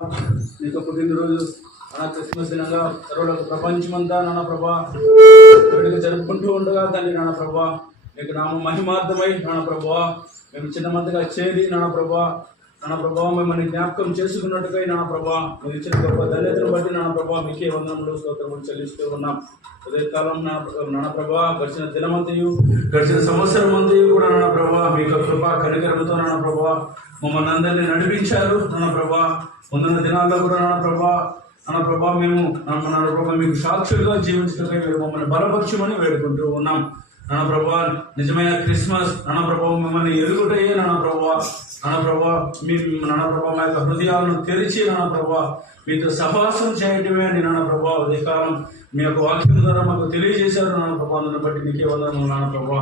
నీకు పుట్టినరోజు క్రిస్మస్ దినంగా తర్వాత ప్రపంచమంతా నాన్న ప్రభా వేడుక జరుపుకుంటూ ఉండగా తండ్రి నాన్న ప్రభా మీకు నామ మహిమార్థమై నాన్న ప్రభా మేము చిన్నమంతగా చేరి నాన్న ప్రభా మిమ్మల్ని జ్ఞాపకం చేసుకున్నట్టుగా నాన్న ప్రభా మీరు ఇచ్చిన గొప్ప ధన్యతను బట్టి నాన్న ప్రభా మీకే వందనములు స్తోత్రములు చెల్లిస్తూ ఉన్నాం. ఉదయకాలం నాన్న ప్రభా గడిచిన దినమంతయు గడిచిన సంవత్సరం అంతయు కూడా నాన్న ప్రభా మీకు కృపా కనికరంతో నాన్న ప్రభా మమ్మల్ని అందరినీ నడిపించారు నాన్న ప్రభా. ముందున్న దినాల్లో కూడా నాన్న ప్రభా మేము మీకు సాక్షులుగా జీవించడానికి మీరు మమ్మల్ని బలపరచమని వేడుకుంటూ ఉన్నాం. నాన్న ప్రభా నిజమైన క్రిస్మస్ నాన్న ప్రభా మిమ్మల్ని ఎరుగుటయే నాన్న ప్రభా మా యొక్క హృదయాలను తెరిచి నాన్న ప్రభా మీతో సహవాసం చేయటమే అని నాన్న ప్రభా ఉదయకాలం మీ యొక్క వాక్యం ద్వారా మాకు తెలియజేశారు నాన్న ప్రభా. అందుని బట్టి మీకే వందనములు నాన్న ప్రభా.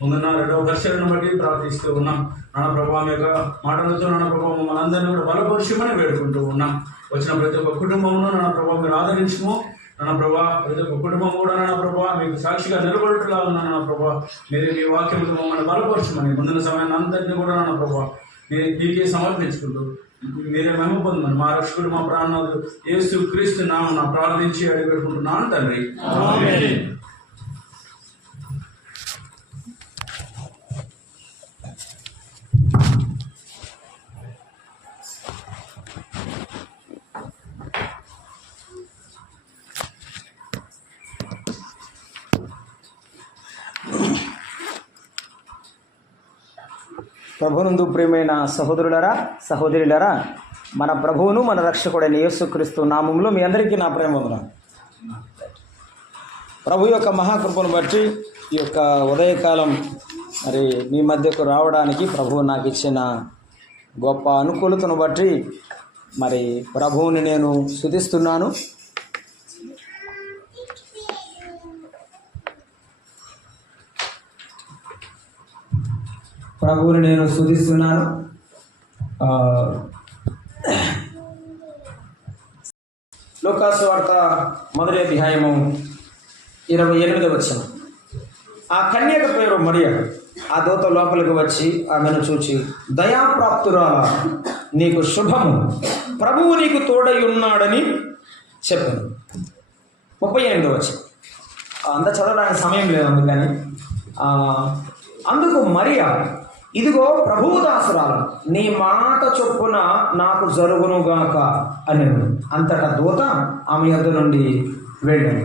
ముందున్న రెండవ వర్షాలను బట్టి ప్రార్థిస్తూ ఉన్నాం నాన్న ప్రభా. మీ యొక్క మాటలతో నాన్న ప్రభా మమ్మల్ని అందరినీ కూడా బలపరచమని వేడుకుంటూ ఉన్నాం. వచ్చిన ప్రతి ఒక్క కుటుంబంలో నాన్న ప్రభా మీరు ఆదరించము నాన్న ప్రభా. ప్రతి ఒక్క కుటుంబం కూడా నాన్న ప్రభా మీకు సాక్షిగా నిలబడేట్లాగా నాన్న ప్రభా మీరు మీ వాక్యంతో మమ్మల్ని బలపరచమని ముందున్న సమయాన్ని అంతటినీ కూడా నాన్న ప్రభా మీకే సమర్పించుకుంటూ మీరే మహిమ పొందమని మా రక్షకుడు మా ప్రాణనాథుడు యేసు క్రీస్తు నామమున ప్రార్థించి అడిగి పెట్టుకుంటున్నాను తండ్రి. ప్రభువునందు ప్రియమైన సహోదరులరా సహోదరులరా, మన ప్రభువును మన రక్షకుడైన యేసుక్రీస్తు నామములో మీ అందరికీ నా ప్రేమ వందనాలు. ప్రభు యొక్క మహాకృపను బట్టి ఈ యొక్క ఉదయకాలం మరి మీ మధ్యకు రావడానికి ప్రభువు నాకు ఇచ్చిన గొప్ప అనుకూలతను బట్టి మరి ప్రభువుని నేను స్తుతిస్తున్నాను. ప్రభువుని నేను స్తుతిస్తున్నాను. లూకాసు వార్త మొదటి అధ్యాయము 28వ వచనం. ఆ కన్యక పేరు మరియ. ఆ దూత లోపలికి వచ్చి ఆమెను చూచి, దయాప్రాప్తురాలా, నీకు శుభము, ప్రభువు నీకు తోడై ఉన్నాడని చెప్పాను. 38వ వచనం. అంత చదవడానికి సమయం లేదు, అందుకని అందుకు మరియ, ఇదిగో ప్రభువు దాసురాలు, నీ మాట చొప్పున నాకు జరుగునుగాక అనెను. అంతటా దూత ఆమె యొద్ద నుండి వెళ్ళాను.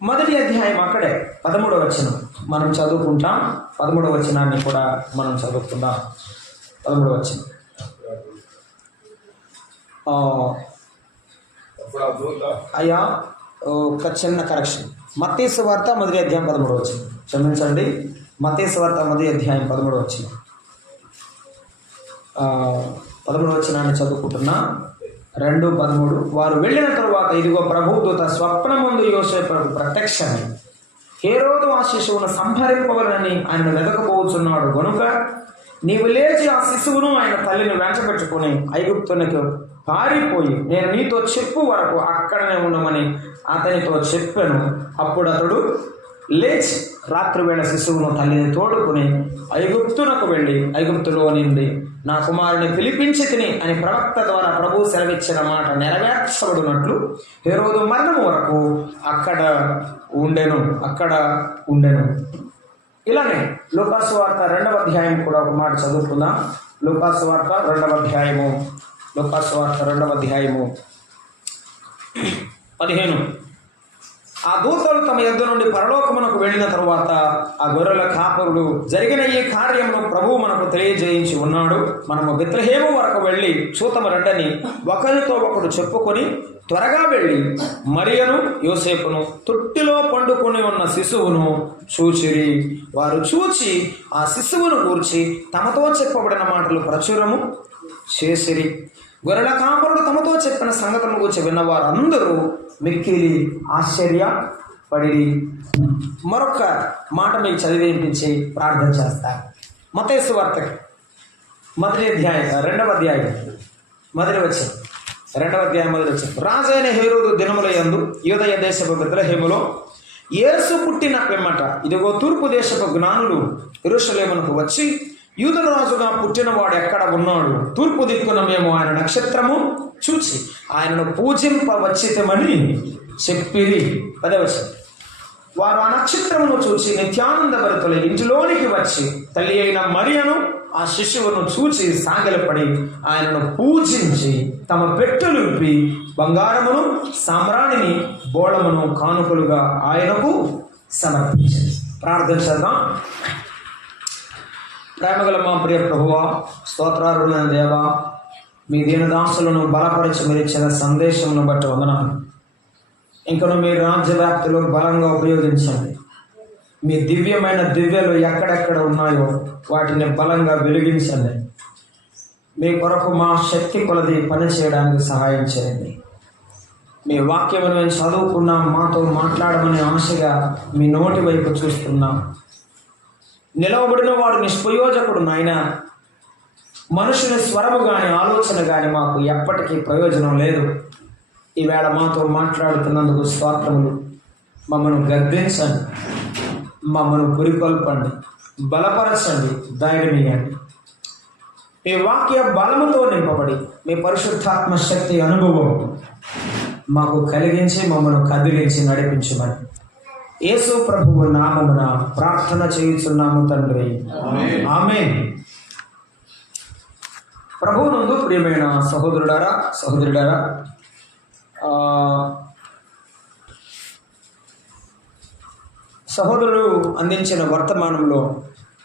మొదటి అధ్యాయం అక్కడే 13వ వచనం మనం చదువుకుంటాం. 13వ వచనాన్ని కూడా మనం చదువుకుందాం. 13వ వచనం. అయ్యా ఒక చిన్న కరెక్షన్. మత్తయి సువార్త మొదటి అధ్యాయం 13వ వచనం. క్షమించండి, మత్తయి సువార్త మొదటి అధ్యాయం 13వ వచనం. 13వ వచనాన్ని చదువుకుంటున్నా. 2:13. వారు వెళ్ళిన తరువాత ఇదిగో ప్రభువు దూత స్వప్నమందు యోసేపుకు ప్రత్యక్షమై, హేరోదు ఆ శిశువును సంహరింపవలనని ఆయన వెతకపోతున్నాడు గనుక నీవు లేచి ఆ శిశువును ఆయన తల్లిని వెంటబెట్టుకుని ఐగుప్తునికి పారిపోయి నేను నీతో చెప్పు వరకు అక్కడనే ఉండమని అతనితో చెప్పాను. అప్పుడు అతడు లేచి రాత్రివేళ శిశువును తల్లిని తోడుకుని ఐగుప్తునకు వెళ్ళి ఐగుప్తులో నుండి నా కుమారుని పిలిపించి తిని అని ప్రవక్త ద్వారా ప్రభువు సెలవిచ్చిన మాట నెరవేర్చబడినట్లు హేరోదు మరణము వరకు అక్కడ ఉండెను. ఇలానే లూకాసు వార్త 2వ అధ్యాయం కూడా ఒక మాట చదువుకుందాం. లూకాసు వార్త 2వ అధ్యాయము 15. ఆ దూతలు తమ యొద్ద నుండి పరలోకమునకు వెళ్ళిన తరువాత ఆ గొర్రెల కాపరులు జరిగిన ఈ కార్యమును ప్రభువు మనకు తెలియజేయించి ఉన్నాడు. మనము బెత్లెహేము వరకు వెళ్ళి చూతము రండని ఒకరితో ఒకడు చెప్పుకొని త్వరగా వెళ్ళి మరియను యోసేపును తొట్టిలో పండుకొని ఉన్న శిశువును చూచిరి. వారు చూచి ఆ శిశువును గూర్చి తమతో చెప్పబడిన మాటలు ప్రచురము చేసిరి. గొర్రెల కాపరులు తమతో చెప్పిన సంగతులను గురించి విన్నవారు అందరూ మిక్కిలి ఆశ్చర్యపడి. మరొక మాట మీకు చదివింపించి ప్రార్థన చేస్తారు. మత్తయి సువార్తకి మొదటి అధ్యాయం 2వ అధ్యాయం మొదటి వచనం. 2వ అధ్యాయం మొదటి వచనం. రాజైన హేరోదు దినముల యందు యూదయ దేశపు బెత్లెహేములో యేసు పుట్టిన పిమ్మట ఇదిగో తూర్పు దేశపు జ్ఞానులు యెరూషలేమునకు వచ్చి యూదుల రాజుగా పుట్టినవాడు ఎక్కడ ఉన్నాడు? తూర్పు దిక్కున మేము ఆయన నక్షత్రము చూచి ఆయనను పూజింపవచ్చితమని చెప్పిరి. 10వ వచనం. వారు ఆ నక్షత్రమును చూసి నిత్యానంద భరితుల ఇంటిలోనికి వచ్చి తల్లి అయిన మరియను ఆ శిశువును చూచి సాగిలపడి ఆయనను పూజించి తమ పెట్టెలు విప్పి బంగారమును సామ్రాణిని బోళమును కానుకలుగా ఆయనకు సమర్పించింది. ప్రార్థన చేద్దాం. ప్రేమగల మా ప్రియ ప్రభువా, స్తోత్రారుడైన దేవా, మీ దీనదాసులను బలపరిచి మీరు ఇచ్చిన సందేశమును బట్టి వందనాలు. ఇంకను మీ రాజ్యవ్యాప్తిలో బలంగా ఉపయోగించండి. మీ దివ్యమైన దివ్యలు ఎక్కడెక్కడ ఉన్నాయో వాటిని బలంగా వెలిగించండి. మీ కొరకు మా శక్తి కొలది పనిచేయడానికి సహాయం చేయండి. మీ వాక్యమును మేము చదువుకున్నాం, మాతో మాట్లాడమని ఆశగా మీ నోటి వైపు చూస్తున్నాం. నిలవబడిన వాడు నిష్ప్రయోజకుడు నాయన. మనుషుని స్వరము కానీ ఆలోచన కానీ మాకు ఎప్పటికీ ప్రయోజనం లేదు. ఈవేళ మాతో మాట్లాడుతున్నందుకు స్తోత్రములు. మమ్మల్ని గద్దించండి, మమ్మల్ని పురికొల్పండి, బలపరచండి, ధైర్యమియండి. మీ వాక్య బలముతో నింపబడి మీ పరిశుద్ధాత్మ శక్తి అనుభవం మాకు కలిగించి మమ్మల్ని కదిలించి నడిపించమని యేసు ప్రభువు నామమున ప్రార్థన చేయుచున్నాము తండ్రి, ఆమేన్. ప్రభువునందు ప్రియమైన సహోదరుడారా, సహోదరుడు అందించిన వర్తమానంలో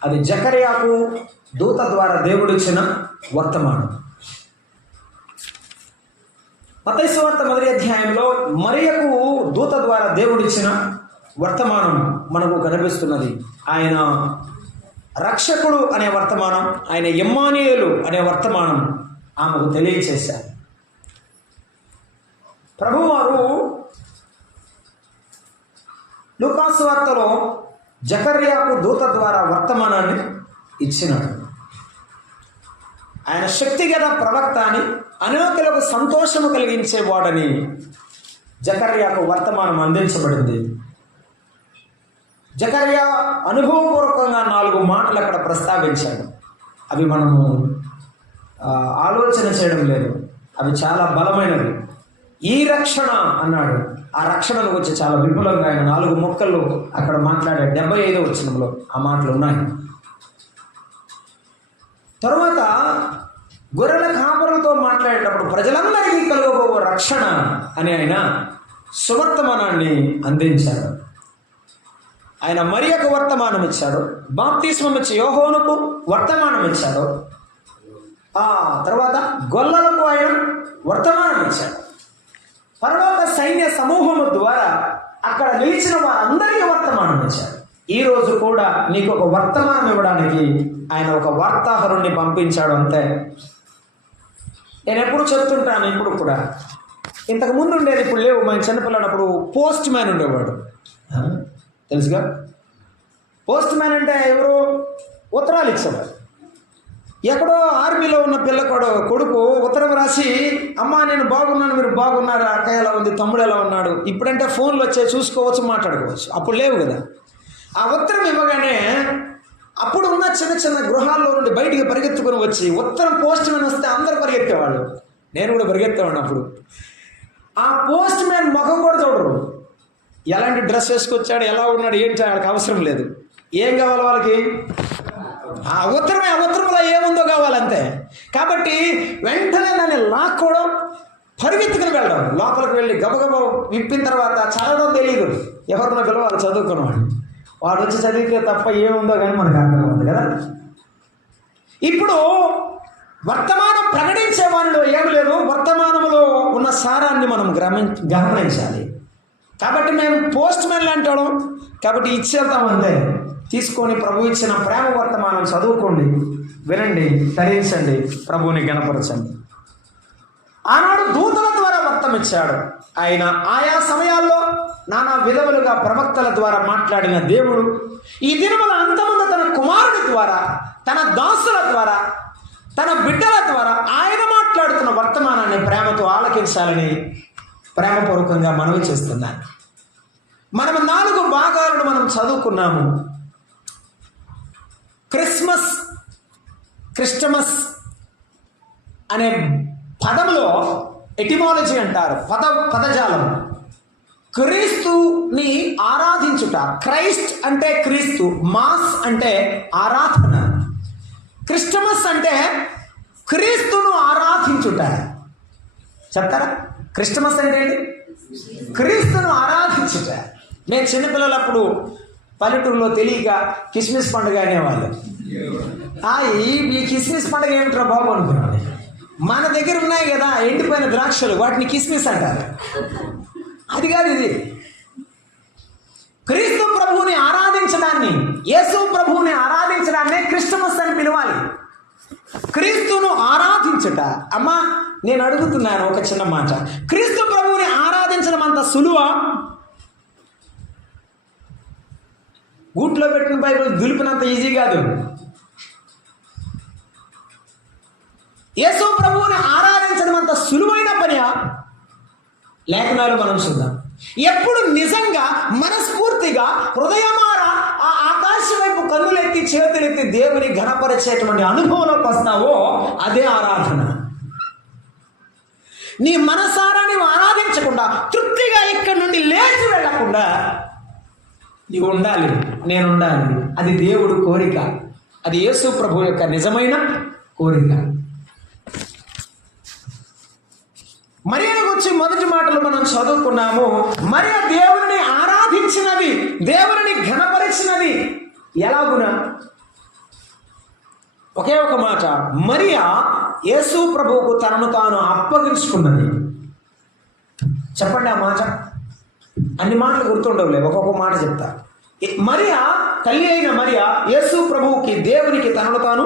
అది జకర్యాకు దూత ద్వారా దేవుడిచ్చిన వర్తమానం. మత్తయి సువార్త 1వ అధ్యాయంలో మరియకు దూత ద్వారా దేవుడిచ్చిన వర్తమానం మనకు కనిపిస్తున్నది. ఆయన రక్షకుడు అనే వర్తమానం, ఆయన ఇమ్మానుయేలు అనే వర్తమానం ఆమెకు తెలియచేశారు. ప్రభువారు లూకాసు వార్తలో జకర్యాకు దూత ద్వారా వర్తమానాన్ని ఇచ్చినాడు. ఆయన శక్తిగల ప్రవక్త అని, అనేకులకు సంతోషము కలిగించేవాడని జకర్యాకు వర్తమానం అందించబడింది. జకర్యా అనుభవపూర్వకంగా 4 మాటలు అక్కడ ప్రస్తావించాడు. అవి మనము ఆలోచన చేయడం లేదు, అవి చాలా బలమైనవి. ఈ రక్షణ అన్నాడు. ఆ రక్షణను గురించి చాలా విపులంగా ఆయన 4 ముక్కల్లో అక్కడ మాట్లాడే 75వ వచనంలో ఆ మాటలు ఉన్నాయి. తరువాత గొర్రెల కాపరులతో మాట్లాడేటప్పుడు ప్రజలందరికీ కలుగబో రక్షణ అని ఆయన సువర్తమానాన్ని అందించాడు. ఆయన మరియకు వర్తమానం ఇచ్చాడు, బాప్తిస్మం ఇచ్చి యోహోనుకు వర్తమానం ఇచ్చాడు, ఆ తర్వాత గొల్లలకు ఆయన వర్తమానం ఇచ్చాడు. పరలోక సైన్య సమూహము ద్వారా అక్కడ నిలిచిన వారందరికీ వర్తమానం ఇచ్చాడు. ఈరోజు కూడా నీకు ఒక వర్తమానం ఇవ్వడానికి ఆయన ఒక వార్తాహరుణ్ణి పంపించాడు. అంతే. నేను ఎప్పుడు చెప్తుంటాను, ఇప్పుడు కూడా. ఇంతకు ముందు ఉండేది, ఇప్పుడు లేవు. మన చిన్నపిల్లడప్పుడు పోస్ట్ మ్యాన్ ఉండేవాడు, తెలుసుగా. పోస్ట్ మ్యాన్ అంటే ఎవరు? ఉత్తరాలు ఇచ్చేవాడు. ఎక్కడో ఆర్మీలో ఉన్న కొడుకు ఉత్తరం రాసి, అమ్మా నేను బాగున్నాను, మీరు బాగున్నారా, అక్క ఎలా ఉంది, తమ్ముడు ఎలా ఉన్నాడు. ఇప్పుడంటే ఫోన్లు వచ్చే చూసుకోవచ్చు, మాట్లాడుకోవచ్చు. అప్పుడు లేవు కదా. ఆ ఉత్తరం ఇవ్వగానే అప్పుడు ఉన్న చిన్న చిన్న గృహాల్లో నుండి బయటికి పరిగెత్తుకుని వచ్చి ఉత్తరం పోస్ట్ మ్యాన్ వస్తే అందరూ పరిగెత్తేవాళ్ళు. నేను కూడా పరిగెత్తేవాడిని అప్పుడు. ఆ పోస్ట్ మ్యాన్ ముఖం కూడా చూడరు, ఎలాంటి డ్రెస్ వేసుకొచ్చాడు, ఎలా ఉన్నాడు, ఏంటి వాళ్ళకి అవసరం లేదు. ఏం కావాలి వాళ్ళకి? ఆ ఉత్తరమే, ఆ ఉత్తరంలో ఏముందో కావాలంతే. కాబట్టి వెంటనే దాన్ని లాక్కోవడం, పరిగెత్తుకుని వెళ్ళడం, లోపలికి వెళ్ళి గబగబా విప్పిన తర్వాత చదవడం తెలియదు. ఎవరినో పిలవాలి చదువుకున్నవాడు, వాడు వచ్చి చదివితే తప్ప ఏముందో కానీ మనకు అర్థమవుతుంది కదా. ఇప్పుడు వర్తమానం ప్రకటించే వారిలో ఏమి లేదు, వర్తమానంలో ఉన్న సారాన్ని మనం గమనించాలి. కాబట్టి మేము పోస్ట్ మ్యాన్లు అంటాం, కాబట్టి ఇచ్చేద్దాం అంతే. తీసుకొని ప్రభు ఇచ్చిన ప్రేమ వర్తమానం చదువుకోండి, వినండి, ధరించండి, ప్రభువుని గణపరచండి. ఆనాడు దూతల ద్వారా వర్తమిచ్చాడు. ఆయన ఆయా సమయాల్లో నానా విధములుగా ప్రవక్తల ద్వారా మాట్లాడిన దేవుడు ఈ దినముల అంతమంది తన కుమారుడి ద్వారా, తన దాసుల ద్వారా, తన బిడ్డల ద్వారా ఆయన మాట్లాడుతున్న వర్తమానాన్ని ప్రేమతో ఆలకించాలని ప్రేమపూర్వకంగా మనవి చేస్తున్నాను. మనం 4 భాగాలను మనం చదువుకున్నాము. క్రిస్మస్ క్రిస్టమస్ అనే పదంలో ఎటిమాలజీ అంటారు, పదజాలం. క్రీస్తుని ఆరాధించుట. క్రైస్ట్ అంటే క్రీస్తు, మాస్ అంటే ఆరాధన. క్రిస్టమస్ అంటే క్రీస్తును ఆరాధించుట. చెప్తారా క్రిస్టమస్ అంటే ఏంటి? క్రీస్తును ఆరాధించుట. నేను చిన్నపిల్లలప్పుడు పల్లెటూరులో తెలియక కిస్మిస్ పండుగ అనేవాళ్ళు. ఈ కిస్మిస్ పండుగ ఏమిట్రా బాబు అనుకున్నాను. మన దగ్గర ఉన్నాయి కదా ఎండిపోయిన ద్రాక్షలు, వాటిని కిస్మిస్ అంటారు. అది కాదు ఇది. క్రీస్తు ప్రభువుని ఆరాధించడాన్ని, యేసు ప్రభువుని ఆరాధించడాన్నే క్రిస్టమస్ అని పిలవాలి. క్రీస్తును ఆరాధించుట. అమ్మా నేను అడుగుతున్నాను ఒక చిన్న మాట, క్రీస్తు ప్రభువుని ఆరాధించడం అంత సులువా? గూట్లో పెట్టిన బైబిల్ దులిపినంత ఈజీ కాదు. యేసు ప్రభువుని ఆరాధించడం అంత సులువైన పనియా? లేఖనాలు మనం చూద్దాం. ఎప్పుడు నిజంగా మనస్ఫూర్తిగా హృదయమారా ఆ ఆకాశం వైపు కన్నులెత్తి చేతులెత్తి దేవుని ఘనపరిచేటువంటి అనుభవంలోకి వస్తావో అదే ఆరాధన. నీ మనసారా నీవు ఆరాధించకుండా తృప్తిగా ఇక్కడి నుండి లేచి వెళ్ళకుండా నీవు ఉండాలి, నేను ఉండాలి. అది దేవుడు కోరిక, అది యేసు ప్రభు యొక్క నిజమైన కోరిక. మరియను గురించి మొదటి మాటలు మనం చదువుకున్నాము. మరియ దేవుని ఆరాధించినది, దేవుని ఘనపరిచినది. ఎలాగునా? ఒకే ఒక మాట, మరియ యేసు ప్రభువుకు తనను తాను అప్పగించుకున్నది. చెప్పండి ఆ మాట. అన్ని మాటలు గుర్తుండవులే, ఒక్కొక్క మాట చెప్తా. మరియ, తల్లి అయిన మరియ యేసు ప్రభువుకి, దేవునికి తనను తాను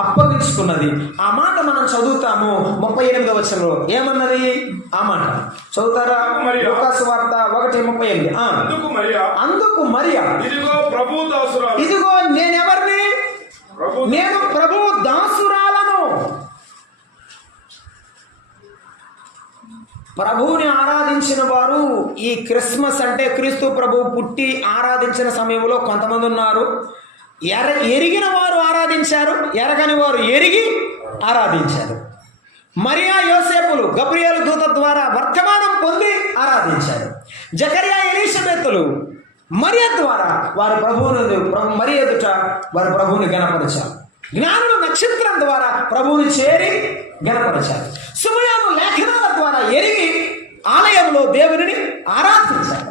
అప్పగించుకున్నది. ఆ మాట మనం చదువుతాము 38వ వచనంలో. ఏమన్నది ఆ మాట? చదువుతారా? లూకాసు వార్త 1:38. అందుకు మరియ, ఇదిగో నేనెవరిని? నేను ప్రభువు దాసురాలను. ప్రభువుని ఆరాధించిన వారు ఈ క్రిస్మస్ అంటే క్రీస్తు ప్రభువు పుట్టి ఆరాధించిన సమయంలో కొంతమంది ఉన్నారు. ఎరిగిన వారు ఆరాధించారు, ఎరగని వారు ఎరిగి ఆరాధించారు. మరియా యోసేపులు గబ్రియేలు దూత ద్వారా వర్తమానం పొంది ఆరాధించారు. జకర్యా ఎలీషబెతులు మరియ ద్వారా వారు మరి ఎదుట వారు ప్రభువుని గణపరిచారు. జ్ఞానులు నక్షత్రం ద్వారా ప్రభువుని చేరి గణపరిచారు. సమయాలు లేఖనాల ద్వారా ఎరిగి ఆలయంలో దేవుని ఆరాధించారు.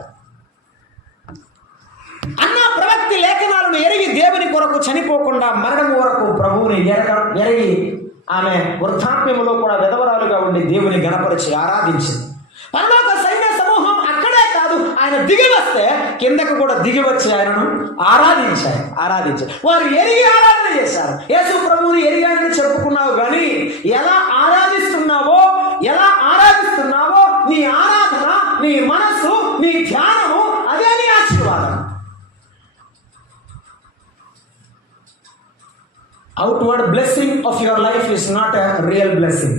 అన్న ప్రవక్తి లేఖనాలను ఎరిగి దేవుని కొరకు చనిపోకుండా మరణం వరకు ప్రభువుని ఎరిగి ఆమె వృద్ధాప్యములో కూడా విధవరాలుగా ఉండి దేవుని గణపరిచి ఆరాధించింది. పరలోక సైన్య సమూహం అక్కడే కాదు, ఆయన దిగి వస్తే కిందకు కూడా దిగి వచ్చి ఆయనను ఆరాధించారు. వారు ఎరిగి ఆరాధన చేశారు. యేసు ప్రభువుని ఎరిగానని చెప్పుకున్నావు, కానీ ఎలా ఆరాధిస్తున్నావో నీ ఆరాధన, నీ మనస్సు, నీ ధ్యానము, అదే నీ ఆశీర్వాదం. Outward blessing of your life is not a real blessing.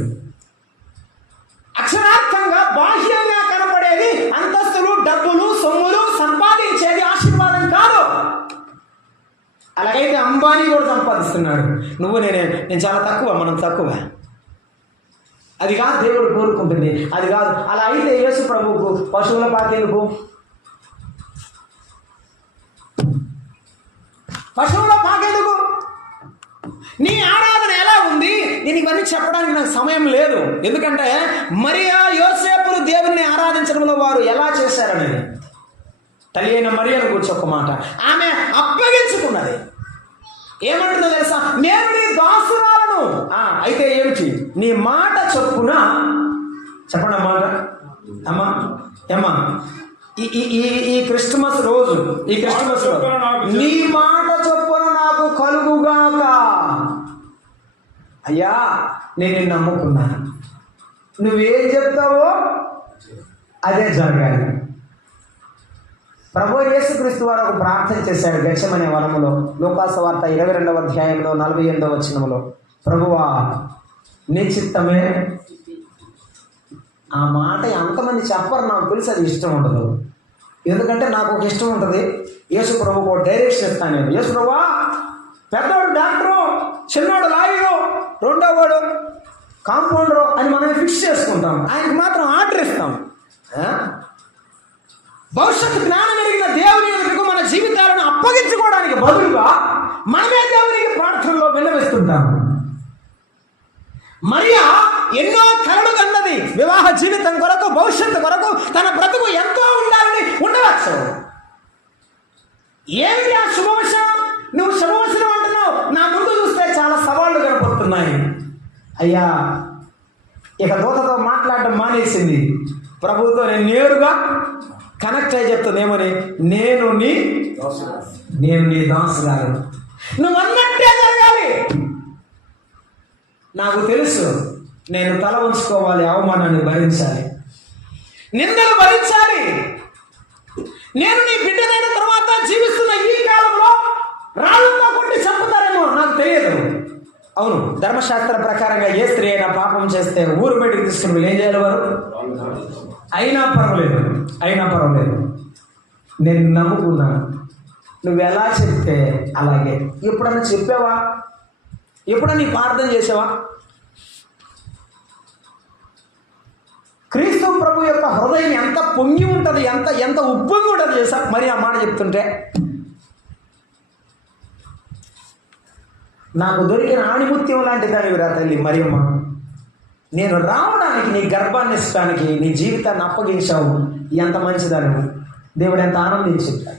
అక్షరార్థంగా బాహ్యంగా కనపడేది అంతస్తులు, డబ్బులు, సొమ్ములు సంపాదించేది ఆశీర్వాదం కాదు. అలాగైతే అంబానీ కూడా సంపాదిస్తున్నాడు. నేను చాలా తక్కువ, మనం తక్కువ. అది కాదు దేవుడు కోరుకుంటుంది, అది కాదు. అలా అయితే యేసు ప్రభువుకు పశువుల పాకేందుకు? పశువుల పాకేందుకు? నీ ఆరాధన ఎలా ఉంది? నేను ఇవన్నీ చెప్పడానికి నాకు సమయం లేదు. ఎందుకంటే మరియా యోసేపులు దేవుణ్ణి ఆరాధించడంలో వారు ఎలా చేశారనేది. తల్లి అయిన మరియను గురించి ఒక మాట, ఆమె అప్పగించుకున్నది. ఏమంటుందో తెలుసా? నేను నీ దాసురాలను. అయితే ఏమిటి? నీ మాట చొప్పున చెప్పండి అమ్మా. ఈ క్రిస్టమస్ రోజు నీ మాట చొప్పున నాకు కలుగుగాక. అయ్యా, నేను నిన్ను నమ్ముకున్నాను, నువ్వేం చెప్తావో అదే జరగాలి. ప్రభు యేసుక్రీస్తు వారు ఒక ప్రార్థన చేశాడు గెత్సేమనే వనములో. లూకాసు వార్త 22వ అధ్యాయంలో 48వ వచనంలో, ప్రభువా నీ చిత్తమే. ఆ మాట ఎంతమంది చెప్పరు, నాకు తెలిసి అది ఇష్టం ఉండదు. ఎందుకంటే నాకు ఒక ఇష్టం ఉంటుంది, యేసు ప్రభుకు ఒక డైరెక్షన్ ఇస్తాను నేను. యేసు ప్రభువా, పెద్దవాడు డాక్టరు చిన్నోడు లాయరు, రెండో వాడు కాంపౌండరు అని మనం ఫిక్స్ చేసుకుంటాం. ఆయనకు మాత్రం ఆర్డర్ ఇస్తాం. భవిష్యత్తు జ్ఞానం ఎరిగిన దేవుని ఎదురుకు మన జీవితాలను అప్పగించుకోవడానికి బదులుగా మనమే దేవునికి ప్రార్థనలో విన్నవిస్తుంటాం. మరియా ఎన్నో కలలు కన్నది. వివాహ జీవితం కొరకు, భవిష్యత్తు కొరకు తన బ్రతుకు ఎంతో ఉండాలని ఉండవచ్చు. ఏమిటి ఆ శుభవశం? నువ్వు శుభవశం అంటున్నావు, నా ముందు చూస్తే చాలా సవాళ్లు కనపడుతున్నాయి. అయ్యా, ఇక దూతతో మాట్లాడడం మానేసింది. ప్రభువుతో నేను నేరుగా కనెక్ట్ అయ్యి చెప్తుంది ఏమని, నేను నీ దాసురాలు, నువ్వు అన్నట్టే జరగాలి. నాకు తెలుసు, నేను తల ఉంచుకోవాలి, అవమానాన్ని భరించాలి, నిందలు భరించాలి. నేను నీ బిడ్డనైన తర్వాత జీవిస్తున్న ఈ కాలంలో రాళ్ళతో కొట్టి చంపుతారేమో నాకు తెలియదు. అవును, ధర్మశాస్త్ర ప్రకారంగా ఏ స్త్రీ అయినా పాపం చేస్తే ఊరు బయటికి తీసుకుని వీళ్ళు ఏం చేయాలి? వారు అయినా పర్వాలేదు, నేను నమ్ముకున్నాను, నువ్వు ఎలా చెప్తే అలాగే. ఎప్పుడన్నా చెప్పావా? ఎప్పుడన్నా నీ ప్రార్థన చేసావా? క్రీస్తు ప్రభు యొక్క హృదయం ఎంత పొంగి ఉంటుంది, ఎంత ఉప్పొంగి ఉంటుంది చేసా. మరి ఆ మాట చెప్తుంటే నాకు దొరికిన ఆణిముత్యం లాంటి దానివిరా తల్లి మరియమ్మ. నేను రావడానికి, నీ గర్భాన్ని ఇష్టడానికి నీ జీవితాన్ని అప్పగించావు. ఎంత మంచిదాను, దేవుడు ఎంత ఆనందించాడు.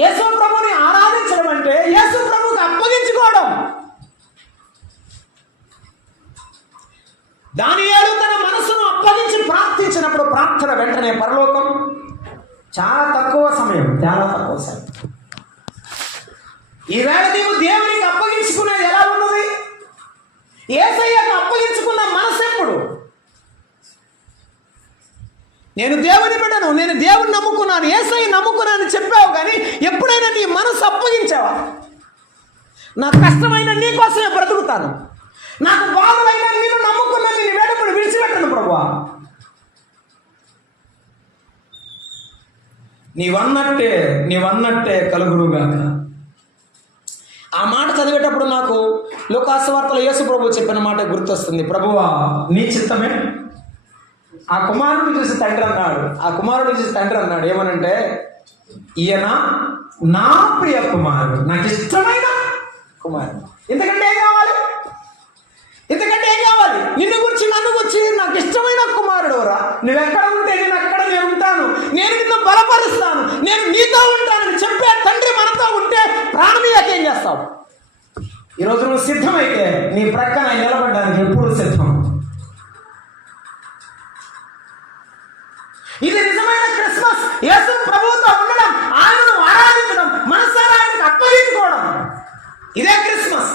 యేసు ప్రభుని ఆరాధించడం అంటే యేసు ప్రభుకి అప్పగించుకోవడం. దానియేలు తన మనసును అప్పగించి ప్రార్థించినప్పుడు ప్రార్థన వెంటనే పరలోకం. చాలా తక్కువ సమయం. ఈవేళ నీవు దేవునికి అప్పగించుకునేది ఎలా ఉన్నది? యేసయ్యకు అప్పగించుకున్న మనసు ఎప్పుడు? నేను దేవుని బిడ్డను, నేను దేవుని నమ్ముకున్నాను, యేసయ్య నమ్ముకున్నాను చెప్పావు, కానీ ఎప్పుడైనా నీ మనసు అప్పగించావా? నాకు కష్టమైన నీ కోసమే బ్రతుకుతాను, నాకు బాధలైనా నేను నమ్ముకున్నాను, నేను వేడప్పుడు విడిచిపెట్టను ప్రభువా. నీవన్నట్టే కలుగునుగాక. ఆ మాట చదివేటప్పుడు నాకు లూకాసు వార్తలో యేసు ప్రభు చెప్పిన మాట గుర్తొస్తుంది. ప్రభువా, నీ చిత్తమే. ఆ కుమారుడిని చూసి తండ్రి అన్నాడు, ఏమనంటే, ఈయన నా ప్రియ కుమారుడు, నాకు ఇష్టమైన కుమారుడు. ఇంతకంటే ఏం కావాలి? నిన్ను గురించి నన్ను గురించి నాకు ఇష్టమైన కుమారుడు రా. నువ్వెక్కడ ఉంటే నేను అక్కడ నేను ఉంటాను, నేను నిన్ను బలపరుస్తాను, నేను నీతో ఉంటానని చెప్పే తండ్రి మనతో ఉంటే ప్రాణం ఏం చేస్తావు? ఈరోజు నువ్వు సిద్ధమైతే నీ ప్రక్కన నిలబడడానికి ఎప్పుడు సిద్ధం. ఇది నిజమైన క్రిస్మస్. యేసు ప్రభువుతో ఉండడం, ఆయనను ఆరాధించడం, మనసారా ఆయనకు అప్పగించుకోవడం, ఇదే క్రిస్మస్.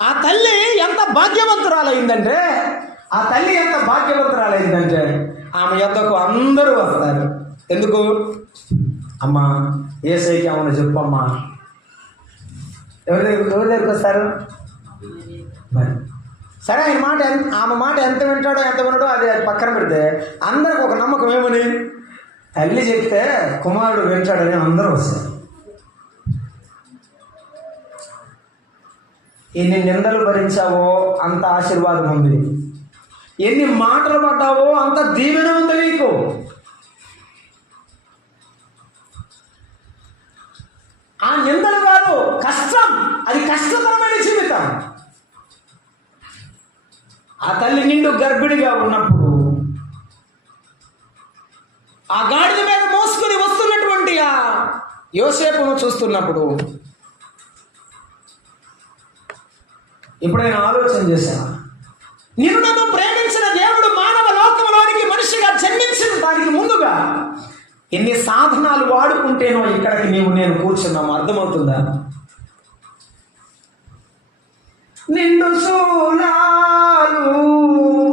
ఆ తల్లి ఎంత భాగ్యవంతురాలైందంటే ఆమె యొద్దకు అందరూ వస్తారు. ఎందుకు? అమ్మా, యేసయ్యకి ఏమన్నా చెప్పమ్మా. ఎవరి దగ్గరికి వస్తారు? మరి సరే, ఆమె మాట ఎంత వింటాడో ఎంత వినడో అది పక్కన పెడితే అందరికి ఒక నమ్మకం ఏమని, తల్లి చెప్తే కుమారుడు వింటాడని అందరూ వస్తారు. ఎన్ని నిందలు భరించావో అంత ఆశీర్వాదం ఉంది, ఎన్ని మాటలు పడ్డావో అంత దీవెన ఉంది నీకు. ఆ నిందలు కాదు, కష్టం, అది కష్టతరమైన జీవితం. ఆ తల్లి నిండు గర్భిణిగా ఉన్నప్పుడు, ఆ గాడిద మీద మోసుకుని వస్తున్నటువంటి ఆ యోసేపును చూస్తున్నప్పుడు ఎప్పుడైనా ఆలోచన చేశావా? నిన్ను నన్ను ప్రేమించిన దేవుడు మానవ లోకంలోనికి మనిషిగా జన్మించిన దానికి ముందుగా ఎన్ని సాధనాలు వాడుకుంటేనో ఇక్కడికి నేను కూర్చున్నాము. అర్థమవుతుందా? నిండు శూలాలు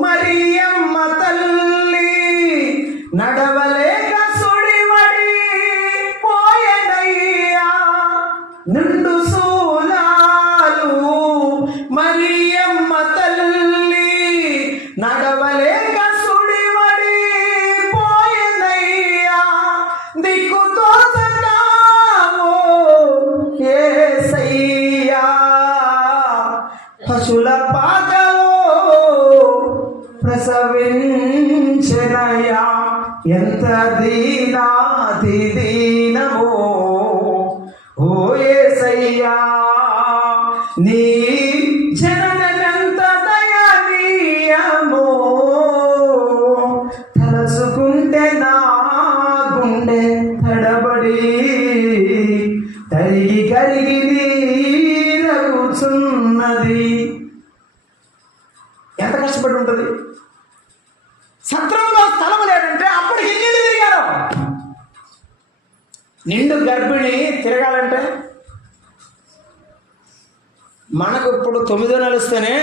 మరియమ్మ తల్లి నడవలేక సుడివడి పోయనయ్యా. నిండు శూలాలు మరియమ్మ తల్లి నడవలేక సుడివడి పోయనయ్యా. దిక్కు తోచకామో పశుల పాకలో ప్రసవించెనయ్యా, ఎంత దీనాతి దీనమో ఓ యేసయ్యా, నీ జననమెంత దయనీయమో, తలసుకుంటే నా గుండె తడబడి తరిగి కరిగి నీరగుచున్నది. ఎంత కష్టపడి ఉంటుంది. సత్రంలో స్థలం లేదంటే అప్పటికి ఎన్ని తిరిగారు. నిండు గర్భిణి తిరగాలంటే మనకు ఇప్పుడు 9 నెలలు వస్తేనే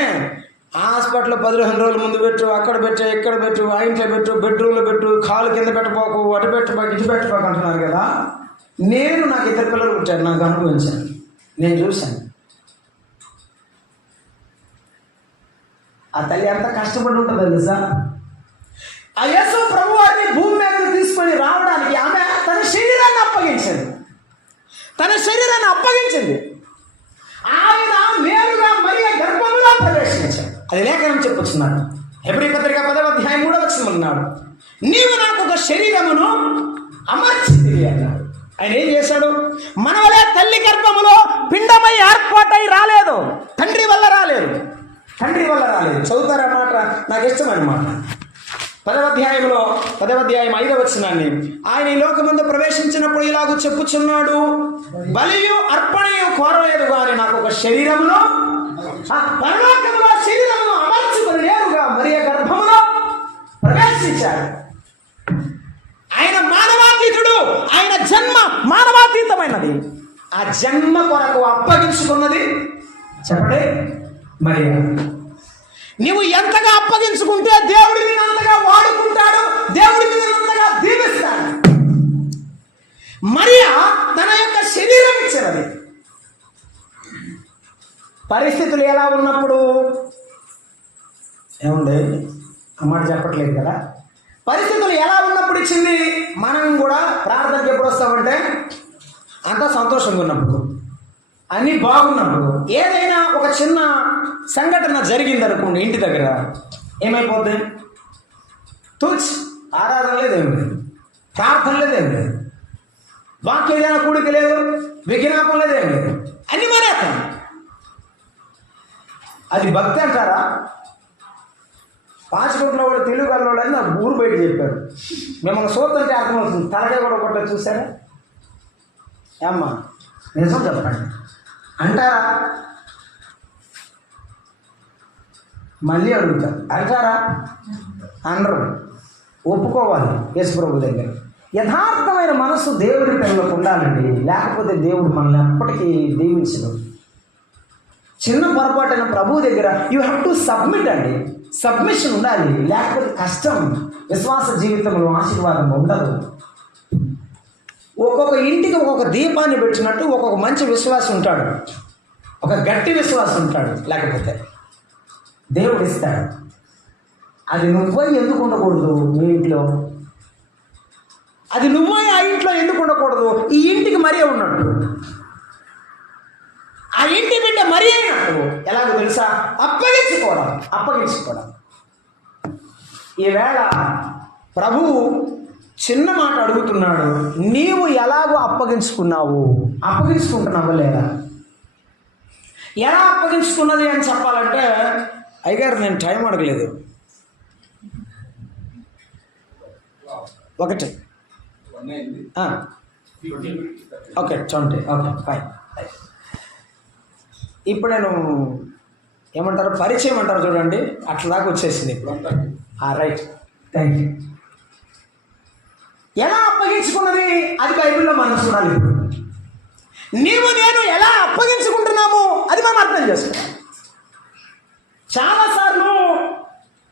హాస్పిటల్లో 15 రోజుల ముందు పెట్టు, అక్కడ పెట్టు, ఇక్కడ పెట్టు, ఆ ఇంట్లో పెట్టు, బెడ్రూమ్లో పెట్టు, కాలు కింద పెట్టబోకు, అటు పెట్టబోకు, ఇటు పెట్టబోకు అంటున్నారు కదా. నేను నాకు 2 పిల్లలు పుట్టారు, నాకు అనుభవించాను, నేను చూశాను. ఆ తల్లి ఎంత కష్టపడి ఉంటుంది తెలుసా. ఆ యేసు ప్రభు వారిని భూమి మీద తీసుకొని రావడానికి ఆమె తన శరీరాన్ని అప్పగించింది. ఆయన నేరుగా మరియ గర్భంలో ప్రవేశించాడు. అది లేఖనం చెప్పుచున్నాడు. హెబ్రీ పత్రిక 10వ అధ్యాయం 3వ వచనం అన్నాడు, నీవు నాకు ఒక శరీరమును అమర్చితివి అన్నాడు. ఆయన ఏం చేశాడు? మన వలే తల్లి గర్భములో పిండమై ఏర్పాటై రాలేదు, తండ్రి వల్ల రాలేదు. చదువుతారా మాట? నాకు ఇష్టమైన మాట. 10వ అధ్యాయం 5వ వచనాన్ని, ఆయన ఈ లోకమందు ప్రవేశించినప్పుడు ఇలాగూ చెప్పుచున్నాడు, బలియు అర్పణయు కోరలేదు గాని నాకు ఒక శరీరమును, పరలోకములో శరీరమును అమర్చుకుని నేరుగా మరియ గర్భములో ప్రవేశించాడు. ఆయన మానవాతీతుడు. ఆయన జన్మ మానవాతీతమైనది. ఆ జన్మ కొరకు అప్పగించుకున్నది చెప్పండి మరియ. నీవు ఎంతగా అప్పగించుకుంటే దేవుడిని అంతగా వాడుకుంటాడు, దేవుడిని అంతగా దీవిస్తాడు. మరియా తన యొక్క శరీరం ఇచ్చినది. పరిస్థితులు ఎలా ఉన్నప్పుడు ఏముంది అమ్మాట చెప్పట్లేదు కదా. పరిస్థితులు ఎలా ఉన్నప్పుడు ఇచ్చింది. మనం కూడా ప్రార్థనకి ఎప్పుడు వస్తామంటే అంతా సంతోషంగా ఉన్నప్పుడు, అన్నీ బాగున్నప్పుడు. ఏదైనా ఒక చిన్న సంఘటన జరిగిందనుకోండి ఇంటి దగ్గర, ఏమైపోద్ది? తూచ్ ఆరాధన లేదేమి లేదు, ప్రార్థన లేదేమి లేదు, వాక్య ఏదైనా కూడిక లేదు, విజ్ఞాపం లేదేమి లేదు, అన్ని మానేస్తాం. అది భక్తి అంటారా? పాచికొండలో కూడా తెలుగు కలవాడని నాకు ఊరు బయట చెప్పారు. మిమ్మల్ని చూస్తుంటే అర్థమవుతుంది, తలకాయ కూడా కొట్టదు. చూసారా ఏమ్మా? నిజం చెప్పండి అంటారా? మళ్ళీ అడుగుతారు, అంటారా? అనరు. ఒప్పుకోవాలి యేసుప్రభు దగ్గర. యథార్థమైన మనసు దేవుడి పిల్లలకు ఉండాలండి, లేకపోతే దేవుడు మనల్ని ఎప్పటికీ దీవించడు. చిన్న పొరపాటైన ప్రభు దగ్గర యూ హ్యావ్ టు సబ్మిట్ అండి. సబ్మిషన్ ఉండాలి, లేకపోతే కష్టం. విశ్వాస జీవితంలో ఆశీర్వాదం ఉండదు. ఒక్కొక్క ఇంటికి ఒక్కొక్క దీపాన్ని పెట్టినట్టు ఒక్కొక్క మంచి విశ్వాసం ఉంటాడు, ఒక గట్టి విశ్వాసం ఉంటాడు. లేకపోతే దేవుడు ఇస్తాడు. అది నువ్వై ఎందుకు ఉండకూడదు మీ ఇంట్లో? అది నువ్వై ఆ ఇంట్లో ఎందుకు ఉండకూడదు? ఈ ఇంటికి మరీ ఉన్నట్టు, ఆ ఇంటి బిడ్డ మరీ అయినట్టు. ఎలాగో తెలుసా? అప్పగించుకోవడం. ఈవేళ ప్రభువు చిన్న మాట అడుగుతున్నాడు, నీవు ఎలాగో అప్పగించుకుంటున్నావు లేదా? ఎలా అప్పగించుకున్నది అని చెప్పాలంటే, అయ్యగారు నేను టైం అడగలేదు. ఒకటి ఓకే 20 ఓకే ఫైన్. ఇప్పుడు నేను ఏమంటారు, పరిచయం అంటారు చూడండి, అట్లా దాకా వచ్చేసింది ఇప్పుడు. Right, thank you. ఎలా అప్పగించుకున్నది అది బైబిల్లో మనం చూడాలి. ఇప్పుడు నీవు నేను ఎలా అప్పగించుకుంటున్నాము అది మనం అర్థం చేసుకోవాలి. చాలాసార్లు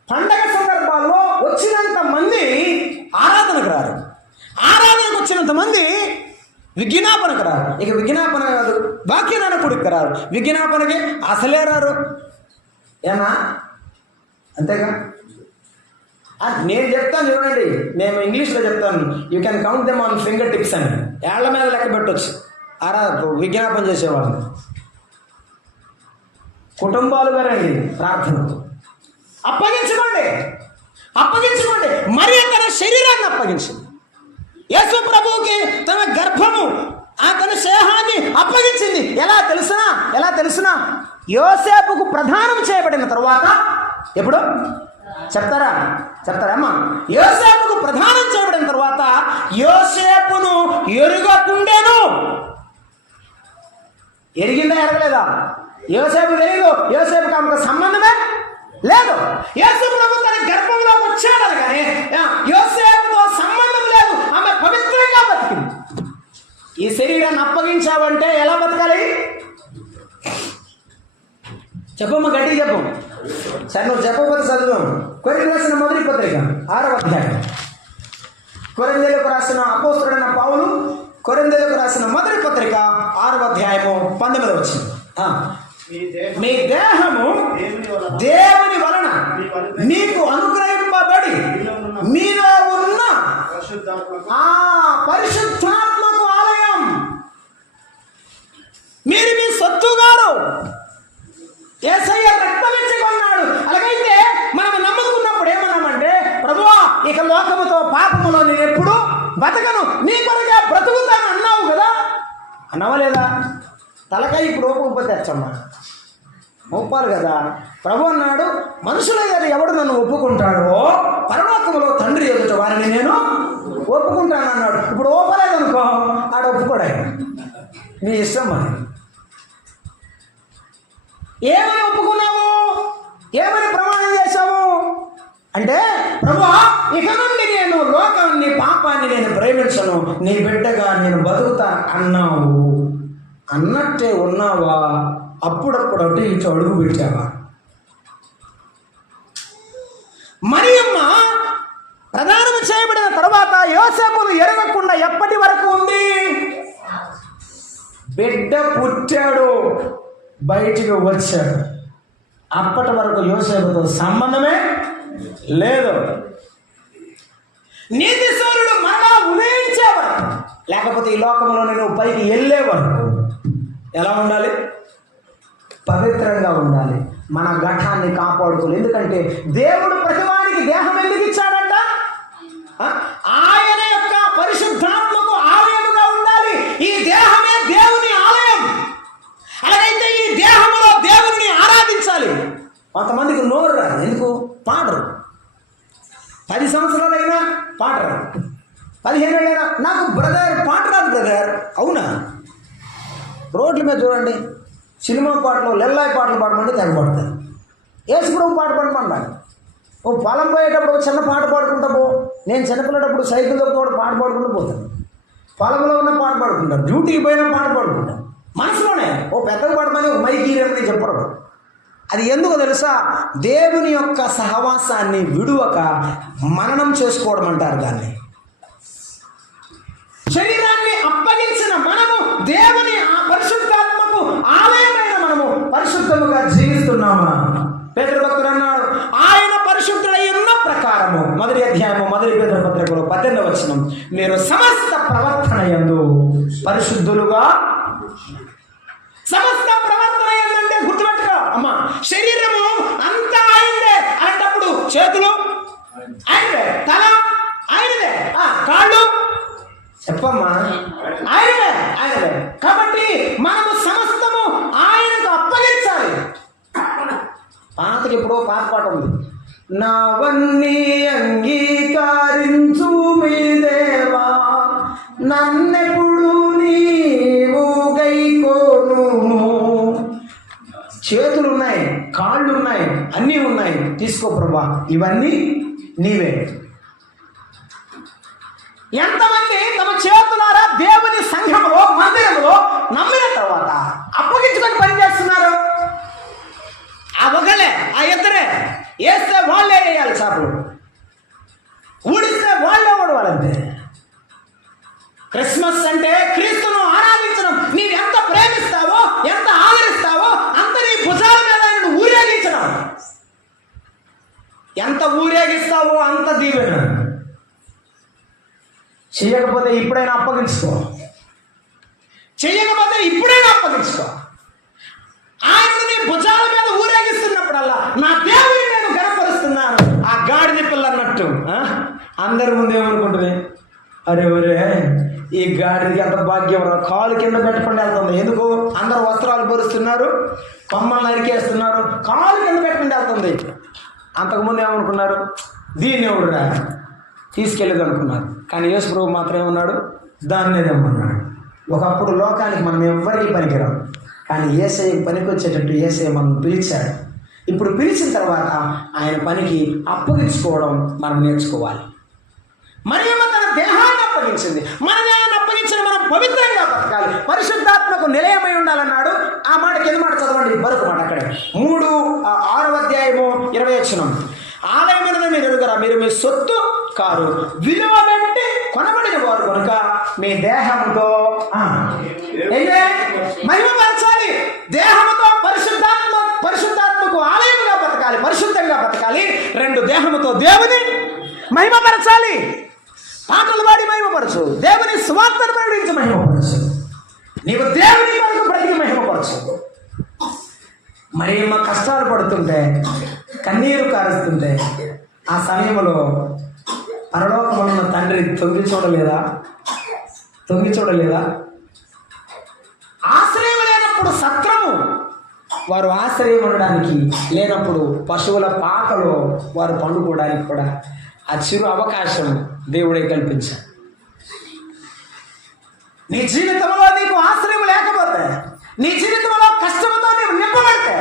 పండగ సందర్భాల్లో వచ్చినంత మంది ఆరాధనకు రారు, ఆరాధనకు వచ్చినంత మంది విజ్ఞాపనకు రారు. ఇక విజ్ఞాపన కాదు, వాక్యనానకుడికి రారు, విజ్ఞాపనకి అసలే రారు. ఏనా? అంతేగా? నేను చెప్తాను చూడండి, నేను ఇంగ్లీష్లో చెప్తాను, you can count them on finger tips అని. ఏళ్ల మీద లెక్క పెట్టవచ్చు విజ్ఞాపన చేసేవాళ్ళని. కుటుంబాలుగా రండి ప్రార్థనకు. అప్పగించుకోండి, అప్పగించుకోండి. మరి తన శరీరాన్ని అప్పగించింది. యేసు ప్రభువుకి తన గర్భము తన స్నేహాన్ని అప్పగించింది. ఎలా తెలుసునా యోసేపుకు ప్రదానం చేయబడిన తరువాత. ఎప్పుడు చెప్తారా అమ్మా? యోసేపుకు ప్రదానం చేయబడిన తర్వాత యోసేపును ఎరుగకుండేను. ఎరిగిందా ఎరగలేదా? యోసేపు తెలియదు, యోసేపుకి ఆమెకు సంబంధమే లేదు. యేసు ప్రభు తన గర్భంలోకి వచ్చాడని కానీ యోసేపుతో సంబంధం లేదు. ఆమె పవిత్రంగా బతికింది. ఈ శరీరాన్ని అప్పగించావంటే ఎలా బతకాలి? చెప్పమ్మా, గట్టిగా చెప్పు. సరే, నువ్వు చెప్పకపోతే చదువు. కొరింథీయులకు రాసిన మొదటి పత్రిక 6వ అధ్యాయం. కొరింథీయులకు రాసిన అపోస్తలుడైన పౌలు కొరింథీయులకు రాసిన మొదటి పత్రిక 6వ అధ్యాయము 19వ వచనం. మీ దేహము దేవుని వలన మీకు అనుగ్రహింపబడి మీలో ఉన్న పరిశుద్ధాత్మకు ఆలయం. మీరు మీ సొత్తుగారు. యేసయ్య రక్తమిచ్చి కొన్నాడు. అలాగైతే మనం నమ్ముకున్నప్పుడు ఏమన్నామంటే, ప్రభువా ఇక లోకముతో పాపములో నేను ఎప్పుడు బతకను, నీ కొరకే బ్రతుకుతాను అన్నావు కదా. అన్నావా లేదా? తలకాయ ఇప్పుడు ఒప్పుకపోతే వచ్చమ్మా, ఒప్పాలి కదా. ప్రభు అన్నాడు, మనుషుల గారు ఎవడు నన్ను ఒప్పుకుంటాడో పరలోకములో తండ్రి ఎదుట వారిని నేను ఒప్పుకుంటాను అన్నాడు. ఇప్పుడు ఒప్పలేదనుకో, ఆడ ఒప్పుకోడా, నీ ఇష్టం. మరి ఏమని ఒప్పుకున్నావు? ఏమని ప్రమాణం చేశావు? అంటే ప్రభువా ఇక నుండి నేను లోకాన్ని పాపాన్ని నేను ప్రేమించను, నీ బిడ్డగా నేను బతుకుతాను అన్నావు. అన్నట్టే ఉన్నావా? అప్పుడప్పుడు అటు ఇటు అడుగు పెట్టావా? మరియమ్మ ప్రదానం చేయబడిన తర్వాత యోసేపును ఎరగకుండా ఎప్పటి వరకు ఉంది? బిడ్డ పుట్టాడు, బయటికి వచ్చాడు, అప్పటి వరకు యోసేపుతో సంబంధమే లేదు. నీతి సూర్యుడు మరలా ఉదయించేవారు, లేకపోతే ఈ లోకంలో నేను పైకి వెళ్ళేవారు. ఎలా ఉండాలి? పవిత్రంగా ఉండాలి. మన ఘటాన్ని కాపాడుకోవాలి. ఎందుకంటే దేవుడు ప్రతివానికి దేహం ఎందుకు ఇచ్చాడంట? ఆయన యొక్క పరిశుద్ధాత్మకు ఆలయముగా ఉండాలి. ఈ దేహమే దేవుని ఆలయం. అలాగైతే ఈ దేహంలో దేవుని ఆరాధించాలి. కొంతమందికి నోరు రాదు, ఎందుకు? పాడరు. 10 సంవత్సరాలైనా పాట రాదు, 15 ఏళ్ళైనా నాకు బ్రదర్ పాట రాదు బ్రదర్. అవునా? రోడ్ల మీద చూడండి, సినిమా పాటలు, లెల్లాయి పాటలు పాడమంటే తెగబడతారు. యేసుప్రభు పాట పాడమన్నాడు. ఓ పొలం పోయేటప్పుడు ఒక చిన్న పాట పాడుకుంటా పో. నేను చిన్నపిల్లటప్పుడు సైకిల్ కూడా పాట పాడుకుంటూ పోతాను. పొలంలో ఉన్న పాట పాడుకుంటాను, డ్యూటీకి పోయినా పాట పాడుకుంటాను. మనసులోనే ఓ పెద్దగా పాడమని ఒక మైకి ఇరమని చెప్పడం. అది ఎందుకో తెలుసా? దేవుని యొక్క సహవాసాన్ని విడువక మననం చేసుకోవడం అంటారు దాన్ని. శరీరాన్ని అప్పగించిన మనము దేవుని ఆ పరిశుద్ధాత్మకు ఆలయమైన మనము పరిశుద్ధముగా జీవిస్తున్నామా? పేతురు భక్తుడు అన్నాడు, ఆయన పరిశుద్ధుడై ఉన్న ప్రకారము, మొదటి అధ్యాయము మొదటి పేతురు పత్రికలో 18వ వచనం, మీరు సమస్త ప్రవర్తన యందు పరిశుద్ధులుగా. సమస్త ప్రవర్తన ఏంటంటే గుర్తుపెట్టుకో అమ్మా, శరీరము అంతా ఆయనదే. అలాంటప్పుడు చేతులు ఆయనదే, తల ఆయనదే, కాళ్ళు చెప్పమ్మా ఆయనదే. కాబట్టి మనము సమస్తము ఆయనకు అప్పగించాలి. పాతకి ఎప్పుడో పాట ఉంది, నావన్నీ అంగీకరించు మీ దేవా, నన్నెప్పుడు నీవు గైకోను. చేతులు ఉన్నాయి, కాళ్ళు ఉన్నాయి, అన్నీ ఉన్నాయి, తీసుకో ప్రభా, ఇవన్నీ నీవే. ఎంతమంది తమ చేతులారా దేవుని సంఘంలో మందిరంలో నమ్మిన తర్వాత అప్పగించుకొని పనిచేస్తున్నారు? ఆ ఒకలే, ఆ ఇద్దరే. వేస్తే వాళ్ళే వేయాలి చేపలు, ఊడిస్తే వాళ్ళే ఊడవాలంతే. క్రిస్మస్ అంటే క్రీస్తును ఆరాధించడం. నీవు ఎంత ప్రేమిస్తావో, ఎంత ఆదరిస్తావో అంత నీ భుజాల మీద ఆయన ఊరేగించడం. ఎంత ఊరేగిస్తావో అంత దీవెన. చేయకపోతే ఇప్పుడైనా అప్పగించుకో, చేయకపోతే ఇప్పుడైనా అప్పగించుకో. ఆయన నీ భుజాల మీద అందరి ముందు ఏమనుకుంటుంది, అరే ఒరే ఈ గాడికి ఎంత భాగ్యం రా, కాలు కింద పెట్టకుండా వెళ్తుంది. ఎందుకు? అందరూ వస్త్రాలు పొరుస్తున్నారు, కొమ్మలు నరికేస్తున్నారు, కాలు కింద పెట్టకుండా వెళ్తుంది. అంతకుముందు ఏమనుకున్నారు, దీన్ని ఎవడురా తీసుకెళ్ళేది అనుకున్నారు. కానీ యేసు ప్రభు మాత్రం ఏమన్నాడు, దాన్నే తెమ్మన్నాడు. ఒకప్పుడు లోకానికి మనం ఎవ్వరికీ పనికిరాం, కానీ యేసయ్య పనికి వచ్చేటట్టు యేసయ్య మనం పిలిచాడు. ఇప్పుడు పిలిచిన తర్వాత ఆయన పనికి అప్పగించుకోవడం మనం నేర్చుకోవాలి. మరియమ్మ తన దేహాన్ని అప్పగించింది. మన దేహాన్ని అప్పగించిన మనం పవిత్రంగా బతకాలి, పరిశుద్ధాత్మకు నిలయమై ఉండాలన్నాడు. ఆ మాట కింద మాట చదవండి, మరొక మాట అక్కడ 6వ అధ్యాయము 20వ వచనం. ఆలయమైన మీరు ఎరుగరా, మీరు మీ సొత్తు కారు, విలువ పెట్టి కొనబడిన వారు కనుక మీ దేహంతో మహిమపరచాలి. దేహంతో పరిశుద్ధాత్మకు ఆలయముగా బతకాలి, పరిశుద్ధంగా బతకాలి. 2 దేహముతో దేవుని మహిమపరచాలి. పాటలు పాడి మహిమపరచు, దేవుని స్వార్థను ప్రకటించి మహిమపరచు, నీవు దేవుని కొరకు బ్రతికి మహిమపరచు. మరియమ్మ కష్టాలు పడుతుంటే, కన్నీరు కారుస్తుంటే, ఆ సమయంలో పరలోకమున్న తండ్రి తొంగి చూడలేదా? ఆశ్రయం లేనప్పుడు సత్రము, వారు ఆశ్రయం ఉండడానికి లేనప్పుడు పశువుల పాకలో వారు పండుకోవడానికి కూడా ఆ చిరు అవకాశం దేవుడే కల్పించాడు. నీ జీవితంలో నీకు ఆశ్రయం లేకపోతే, నీ జీవితంలో కష్టంతో నీవు నింపబడితే,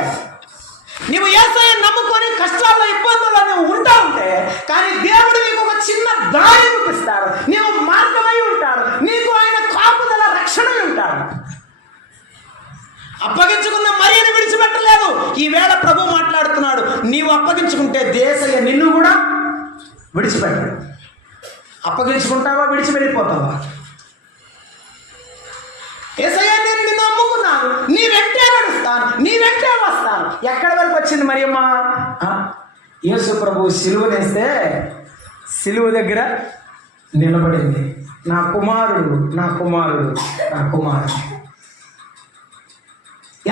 నీవు యేసయ్యను నమ్ముకొని కష్టాల్లో ఇబ్బందుల్లో నువ్వు ఉంటా ఉంటే, కానీ దేవుడు నీకు ఒక చిన్న దారి చూపిస్తాడు, నీవు మార్గమై ఉంటాడు, నీకు ఆయన కాపుదల రక్షణ ఉంటాడు. అప్పగించుకున్న మరియను విడిచిపెట్టలేదు. ఈవేళ ప్రభు మాట్లాడుతున్నాడు, నీవు అప్పగించుకుంటే యేసయ్య నిన్ను కూడా విడిచిపెట్టాడు. అప్పగించుకుంటావా, విడిచి వెళ్ళిపోతావా? యేసయ్య నేను నిన్ను నమ్ముకున్నాను, నీ వెంటే నడుస్తాను, నీ వెంటే వస్తాను. ఎక్కడి వరకు వచ్చింది మరియమ్మ? యేసు ప్రభు సిలువనేస్తే సిలువ దగ్గర నిలబడింది. నా కుమారుడు, నా కుమారుడు, నా కుమారుడు.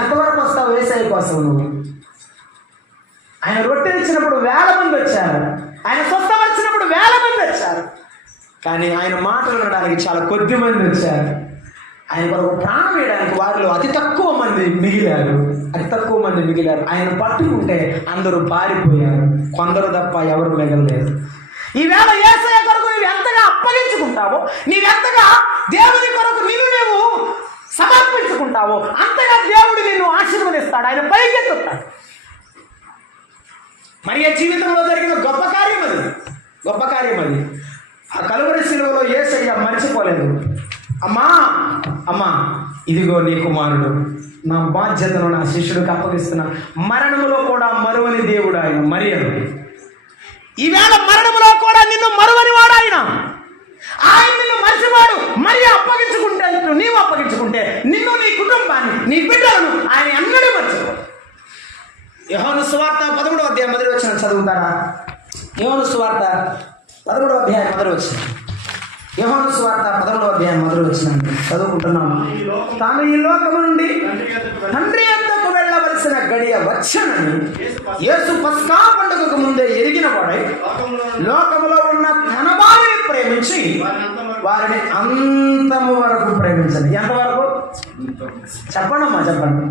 ఎంతవరకు వస్తావు యేసయ్య కోసం నువ్వు? ఆయన రొట్టెనిచ్చినప్పుడు 1000 మంది వచ్చారు, ఆయన స్వస్థపరిచినప్పుడు 1000 మంది వచ్చారు, కానీ ఆయన మాటలు వినడానికి చాలా కొద్ది మంది వచ్చారు. ఆయన కొరకు ప్రాణం వేయడానికి వారిలో అతి తక్కువ మంది మిగిలారు. ఆయన పట్టుకుంటే అందరూ పారిపోయారు, కొందరు తప్ప ఎవరు మిగలలేదు. ఈవేళ యేసయ్య కొరకు నువ్వు ఎంతగా అప్పగించుకుంటావో, నీవెంతగా దేవుని కొరకు నీవు సమర్పించుకుంటావో, అంతగా దేవుడు నిన్ను ఆశీర్వదిస్తాడు, ఆయన పైకెత్తుతాడు. మరి ఆ జీవితంలో జరిగిన గొప్ప కార్యం అది. ఆ కలువరి శిలువలో యేసయ్య మర్చిపోలేదు. అమ్మా ఇదిగో నీ కుమారుడు, నా బాధ్యతను నా శిష్యుడికి అప్పగిస్తున్నా. మరణములో కూడా మరువని దేవుడు ఆయన. మరియను ఈవేళ మరణములో కూడా నిన్ను మరువని వాడు ఆయన నిన్ను మరిచివాడు. మరి అప్పగించుకుంటే, నీవు అప్పగించుకుంటే నిన్ను, నీ కుటుంబాన్ని, నీ బిడ్డలను ఆయన ఎన్నడూ మర్చిపోడు. యోహాను సువార్త 11వ అధ్యాయం 1వ వచనం చదువుతారా? యోహాను సువార్త 11వ అధ్యాయం 1వ వచనం. యోహాను సువార్త 11వ అధ్యాయం 1వ వచనం చదువుకుంటున్నాము. తాను ఈ లోకము నుండి తండ్రి యొద్దకు వెళ్ళవలసిన గడియ వచ్చనని యేసు పస్కా పండుగకు ముందే ఎరిగిన వాడై లోకములో ఉన్న తన వారిని ప్రేమించి వారిని అంతము వరకు ప్రేమించండి. ఎంతవరకు చెప్పండమ్మా, చెప్పండి,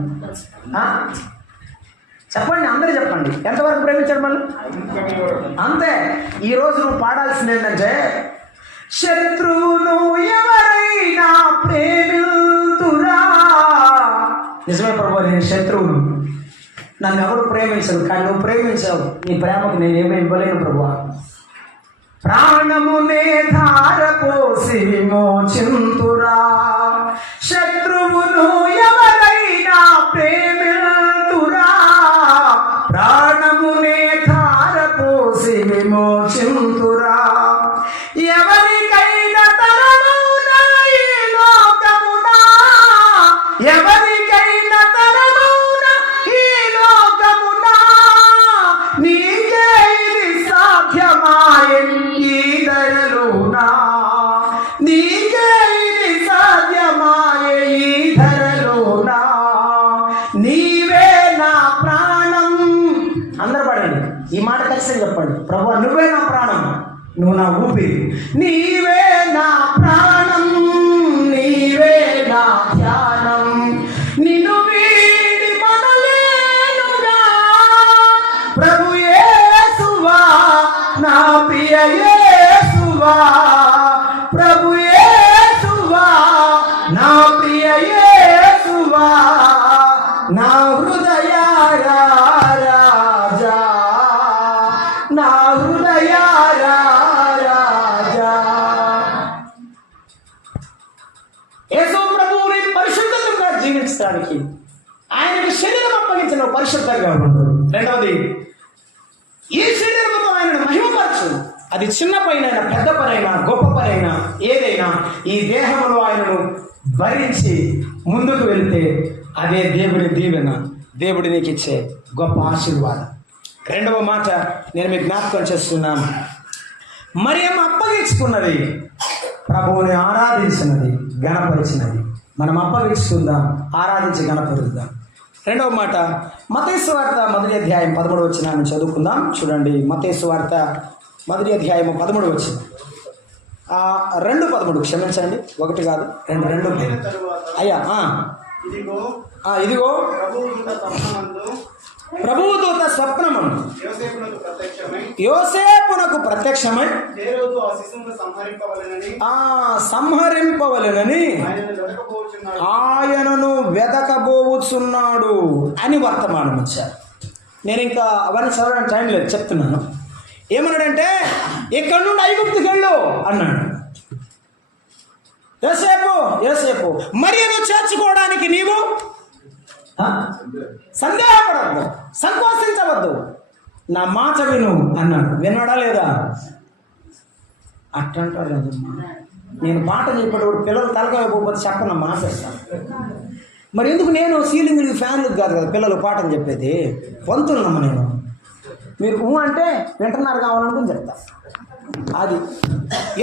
అందరూ చెప్పండి. ఎంతవరకు ప్రేమించాడు మళ్ళీ? అంతే. ఈరోజు నువ్వు పాడాల్సింది ఏంటంటే, శత్రువును ఎవరైనా ప్రేమితురా. నిజమే ప్రభు, నేను శత్రువును, నన్ను ఎవరు ప్రేమించరు, కానీ నువ్వు ప్రేమించావు. నీ ప్రేమకు నేనేమీ ఇవ్వలేను ప్రభు. ప్రాణమునే ధారపోసి విమోచింతురా. శత్రువును ఎవరైనా ప్రేమితురా, ప్రాణమునే ధారపోసి విమోచింతురా. ఎవరికైనా తరమునా ఈ లోకమునా, ఎవరికైనా తరమునా ఈ లోకమునా, నీకే ఇది సాధ్యమాయెను ఈ ధరలోనా, నీకే ఇది సాధ్యమాయే ఈ ధరలోనా, నీవే నా ప్రాణం. అందరూ పడండి, ఈ మాట ఖచ్చితంగా చెప్పండి. ప్రభువా నువ్వే నా ప్రాణం, నువ్వు నా ఊపిరి, నీవే నా ప్రాణం, నీవే నా ధ్యానం, నిన్ను వీడి మనలేనుగా ప్రభు యేసువా, నా ప్రియ యేసువా, ప్రభు యేసువా, నా ప్రియ యేసువా, నా హృదయ రాజా, నా హృదయ రాజా. యేసు ప్రభువుని పరిశుద్ధంగా జీవించడానికి ఆయనకు శరీరం అప్పగించిన పరిశుద్ధంగా ఉండదు. రెండవది, ఈ శరీరంతో ఆయనను మహిమపరచు. అది చిన్న పైనైనా పెద్ద పనైనా గొప్ప పనైనా ఏదైనా ఈ దేహంలో ఆయనను భరించి ముందుకు వెళితే అదే దేవుడి దీవెన, దేవుడి నీకు ఇచ్చే గొప్ప ఆశీర్వాదం. రెండవ మాట నేను మీకు జ్ఞాపకం చేస్తున్నాను. మరియమ్మ అప్పగించుకున్నది, ప్రభువుని ఆరాధించినది, గణపరిచినది. మనం అప్పగించుకుందాం, ఆరాధించి గణపరుద్దాం. రెండవ మాట మత్తయి సువార్త 1వ అధ్యాయం 13వ వచనాన్ని చదువుకుందాం. చూడండి, మత్తయి సువార్త 1వ అధ్యాయం 13వ వచనం. 2:13, క్షమించండి, 1 కాదు 2. అయ్యా, ఇదిగో ప్రభువు దూత స్వప్నమందు యోసేపునకు ప్రత్యక్షమై సంహరింపవలెనని ఆయనను వెదకబోచున్నాడు అని వర్తమానం ఇచ్చారు. నేను ఇంకా అవన్నీ చదవడానికి టైం లేదు, చెప్తున్నాను. ఏమన్నాడంటే, ఇక్కడ నుండి ఐగుప్తుకి వెళ్ళు అన్నాడు. యోసేపు మరియను చేర్చుకోవడానికి నీవు సందేహపడద్దు, సంకోచించవద్దు, నా మాట విను అన్నాడు. విన్నాడా లేదా? అట్టంటారు కదమ్మా. నేను పాట చెప్పేటప్పుడు పిల్లలు తలకాయ పోతే చెప్పన్న మాసేస్తాను. మరి ఎందుకు నేను సీలింగ్ ఫ్యాన్లకు కాదు కదా పిల్లలు పాటలు చెప్పేది, పంతులనమ్మ నేను. మీరు అంటే వింటున్నారు కావాలనుకుని చెప్తా. అది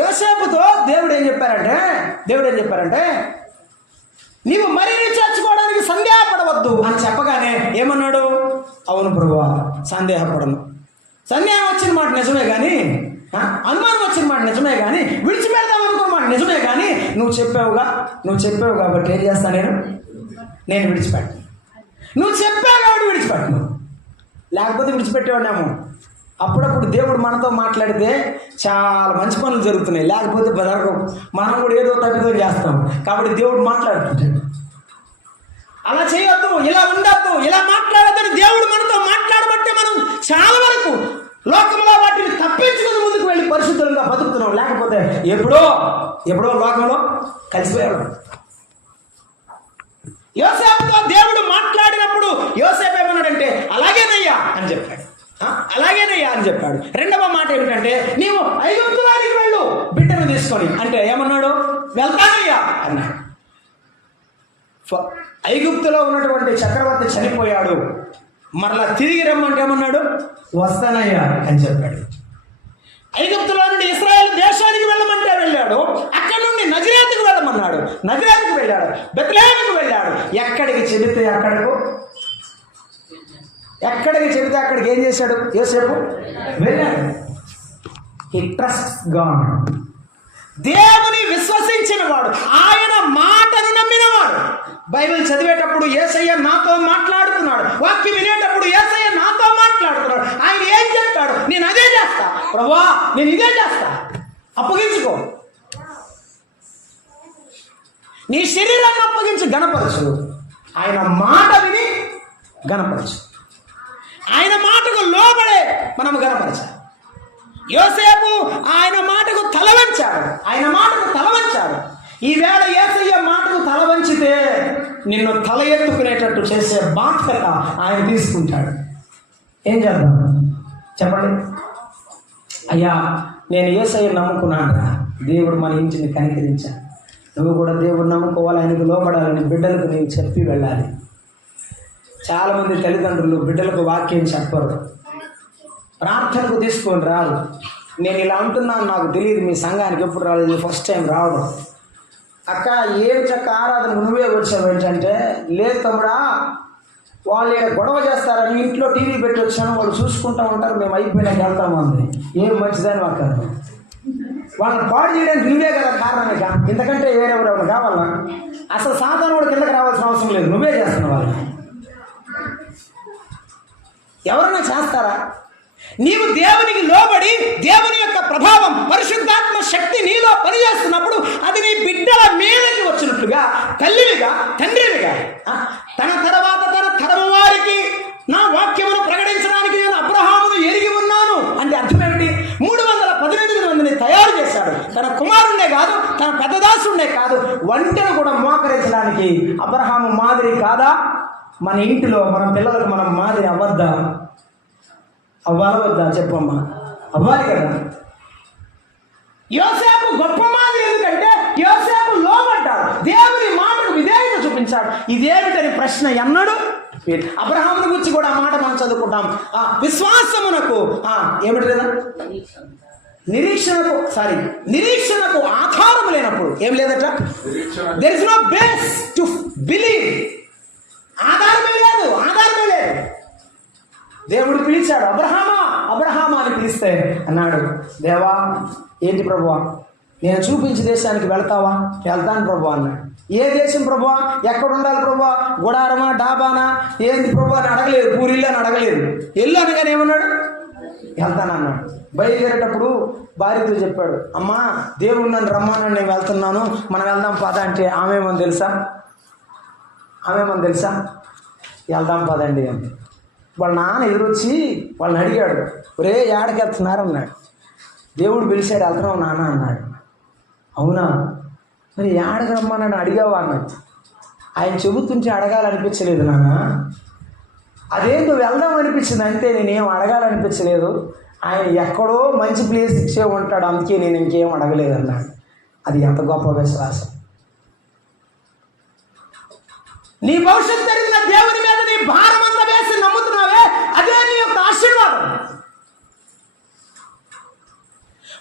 యోసేపుతో దేవుడు ఏం చెప్పారంటే నీవు మరి చేర్చుకోవడానికి సందేహపడవద్దు అని చెప్పగానే ఏమన్నాడు? అవును ప్రభువా, సందేహపడను. సందేహం వచ్చిన మాట నిజమే కానీ, అనుమానం వచ్చిన మాట నిజమే కానీ, విడిచిపెడదాం అనుకున్న మాట నిజమే కానీ, నువ్వు చెప్పావు కాబట్టి ఏం చేస్తా నేను విడిచిపెట్టను. నువ్వు చెప్పావు కాబట్టి విడిచిపెట్టను, లేకపోతే విడిచిపెట్టేవాడేమో. అప్పుడప్పుడు దేవుడు మనతో మాట్లాడితే చాలా మంచి పనులు జరుగుతున్నాయి, లేకపోతే మనం కూడా ఏదో తప్పిదో చేస్తాం. కాబట్టి దేవుడు మాట్లాడుతుంటాడు. అలా చేయొద్దు, ఇలా ఉండొద్దు, ఇలా మాట్లాడద్దని దేవుడు మనతో మాట్లాడబట్టే మనం చాలా వరకు లోకంలో వాటిని తప్పించుకుని ముందుకు వెళ్ళి పరిశుద్ధంగా బతుకుతున్నాం. లేకపోతే ఎప్పుడో లోకంలో కలిసిపోయాడు. యోసేపుతో దేవుడు మాట్లాడినప్పుడు యోసేపు ఏమన్నాడంటే అలాగేనయ్యా అని చెప్పాడు. రెండవ మాట ఏమిటంటే నీవు ఐగుప్తులోనికి వెళ్ళు బిడ్డను తీసుకొని అంటే ఏమన్నాడు? వెళ్తానయ్యా అన్నాడు. ఐగుప్తులో ఉన్నటువంటి చక్రవర్తి చనిపోయాడు, మరలా తిరిగి రమ్మంటే ఏమన్నాడు? వస్తానయ్యా అని చెప్పాడు. ఐగుప్తులో నుండి ఇశ్రాయేలు దేశానికి వెళ్ళమంటే వెళ్ళాడు, అక్కడి నుండి నజరేతుకు వెళ్ళమన్నాడు, నజరేతుకు వెళ్ళాడు, బెత్లెహేముకు వెళ్ళాడు. ఎక్కడికి చెబితే అక్కడికి ఏం చేశాడు? యోసేపు వెళ్ళాడు. హి ట్రస్ట్ గాడ్. దేవుని విశ్వసించిన వాడు, ఆయన మాటను నమ్మినవాడు. బైబిల్ చదివేటప్పుడు యేసయ్య నాతో మాట్లాడుతున్నాడు, వాక్యం వినేటప్పుడు యేసయ్య నాతో మాట్లాడుతున్నాడు. ఆయన ఏం చెప్తాడు? నేను అదే చేస్తా ప్రభువా, నేను ఇదే చేస్తా. అప్పగించుకో, నీ శరీరాన్ని అప్పగించి గణపరచు. ఆయన మాట విని గణపరచు, ఆయన మాటకు లోబడే మనం గణపరచాలి. యోసేపు ఆయన మాటకు తల వంచాడు. ఈవేళ యేసయ్య మాటకు తల వంచితే నిన్ను తల ఎత్తుకునేటట్టు చేసే బాధ్యత ఆయన తీసుకుంటాడు. ఏం చేద్దాం చెప్పండి? అయ్యా, నేను యేసయ్య నమ్ముకున్నాను, దేవుడు మన ఇంటిని కనికరించాడు. నువ్వు కూడా దేవుడు నమ్ముకోవాలి, ఆయనకు లోపడాలని బిడ్డలకు నేను చెప్పి వెళ్ళాలి. చాలామంది తల్లిదండ్రులు బిడ్డలకు వాక్యం చెప్పరు, ప్రార్థనకు తీసుకొని రారు. నేను ఇలా అంటున్నాను, నాకు తెలియదు, మీ సంఘానికి ఎప్పుడు రాలేదు, ఫస్ట్ టైం రావడం. అక్క ఏం చక్క ఆరాధనకు నువ్వే వచ్చావు ఏంటంటే, లేదు తమ్ముడా, వాళ్ళు ఇక్కడ గొడవ చేస్తారని ఇంట్లో టీవీ పెట్టి వచ్చాను, వాళ్ళు చూసుకుంటూ ఉంటారు, మేము అయిపోయినాక వెళ్తాము అంది. ఏం మంచిదని మాకు వాళ్ళని పాడు చేయడానికి నువ్వే కదా కారణమేక, ఇంతకంటే వేరెవరెవరు కావాలా? అసలు సాతాను కూడా కిందకి రావాల్సిన అవసరం లేదు, నువ్వే చేస్తున్నావు వాళ్ళని. ఎవరన్నా చేస్తారా? నీవు దేవునికి లోబడి దేవుని యొక్క ప్రభావం, పరిశుద్ధాత్మ శక్తి నీలో పనిచేస్తున్నప్పుడు అది నీ బిడ్డల మీదకి వచ్చినట్లుగా తల్లివిగా తండ్రివిగా తన తర్వాత తన తరము వారికి నా వాక్యమును ప్రకటించడానికి నేను అబ్రహామును ఎరిగి ఉన్నాను అంటే అర్థం ఏమిటి? 318 మందిని తయారు చేశాడు. తన కుమారుణ్ణే కాదు, తన పెద్దదాసుడే కాదు, వంటను కూడా మోకరించడానికి అబ్రహాము మాదిరి కాదా? మన ఇంటిలో మన పిల్లలకు మనం మాదిరి అవ్వద్దా? అవ్వాలవద్దా చెప్పమ్మా? అవ్వాలి కదా. యోసేపు గొప్ప మాదిరి, ఎందుకంటే యోసేపు లోబడ్డాడు, దేవుని మాటకు విధేయత చూపించాడు. ఇదేమిటని ప్రశ్న ఎన్నడు అబ్రహాముని గురించి కూడా ఆ మాట మనం చదువుకుంటాం. విశ్వాసమునకు ఏమిటి లేదా నిరీక్షణకు ఆధారం లేనప్పుడు ఏం లేదట, there is no base to believe. ఆధారమే లేదు. దేవుడు పిలిచాడు, అబ్రహామా అని పిలిస్తే అన్నాడు, దేవా ఏంటి ప్రభువా, నేను చూపించే దేశానికి వెళ్తావా? వెళ్తాను ప్రభువా అన్నాడు. ఏ దేశం ప్రభువా? ఎక్కడ ఉండాలి ప్రభువా? గుడారమా, డాబానా, ఏంటి ప్రభువా అని అడగలేదు, పూరిల్లు అని అడగలేదు. ఎల్లు అనగానే ఏమన్నాడు? వెళ్తానన్నాడు. బయలుదేరేటప్పుడు భార్యతో చెప్పాడు, అమ్మా దేవుడు నన్ను రమ్మన్నాడు, నేను వెళ్తున్నాను, మనం వెళ్దాం పద అంటే ఆమెమని తెలుసా? వెళ్దాం పదండి అని. వాళ్ళ నాన్న ఎదురొచ్చి వాళ్ళని అడిగాడు, ఒరే ఏడకి వెళ్తున్నారు అన్నాడు. దేవుడు పిలిచాడు, వెళ్తున్నావు నాన్న అన్నాడు. అవునా, మరి ఏడకి రమ్మన్నాడు అడిగావా అన్నాడు. ఆయన చెబుతుంటే అడగాలనిపించలేదు నాన్న, అదేంటో వెళ్దాం అనిపించింది అంతే, నేనేం అడగాలనిపించలేదు. ఆయన ఎక్కడో మంచి ప్లేస్ ఇచ్చే ఉంటాడు, అందుకే నేను ఇంకేం అడగలేదు అన్నాడు. అది ఎంత గొప్ప విశ్వాసం. నీ భవిష్యత్తు జరిగిన దేవుని మీద నీ భారం అంతా వేసి నమ్ముతున్నావే, అదే నీ యొక్క ఆశీర్వాదం.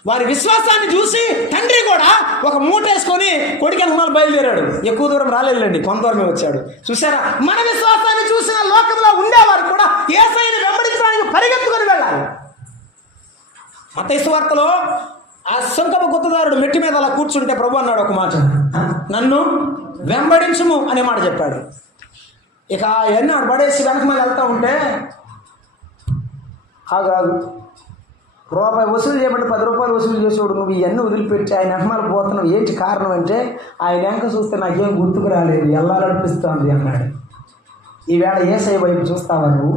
వారి విశ్వాసాన్ని చూసి తండ్రి కూడా ఒక మూట వేసుకొని కొడుకు వెనకాల బయలుదేరాడు. ఎక్కువ దూరం రాలేదులేండి, కొంత దూరమే వచ్చాడు. చూసారా, మన విశ్వాసాన్ని చూసిన లోకంలో ఉండేవారు కూడా యేసయ్యను వెంబడించడానికి పరిగెత్తుకొని వెళ్ళాలి. మత్తయి సువార్తలో ఆ సుంకపు గుత్తదారుడు మెట్టి మీద అలా కూర్చుంటే ప్రభు అన్నాడు ఒక మాట, నన్ను వెంబడించుము అనే మాట చెప్పాడు. ఇక అవన్నీ ఆడు పడేసి వెనక మీద వెళ్తూ ఉంటే ఆగాదు, రూపాయి వసూలు చేయబట్టి 10 రూపాయలు వసూలు చేసేవాడు, నువ్వు ఇవన్నీ వదిలిపెట్టి ఆయన వెనకాల పోతున్నావు, ఏంటి కారణం అంటే ఆయన వెనక చూస్తే నాకేం గుర్తుకు రాలేదు, వెళ్ళాలనిపిస్తుంది అన్నాడు. ఈవేళ యేసయ్య వైపు చూస్తావా నువ్వు?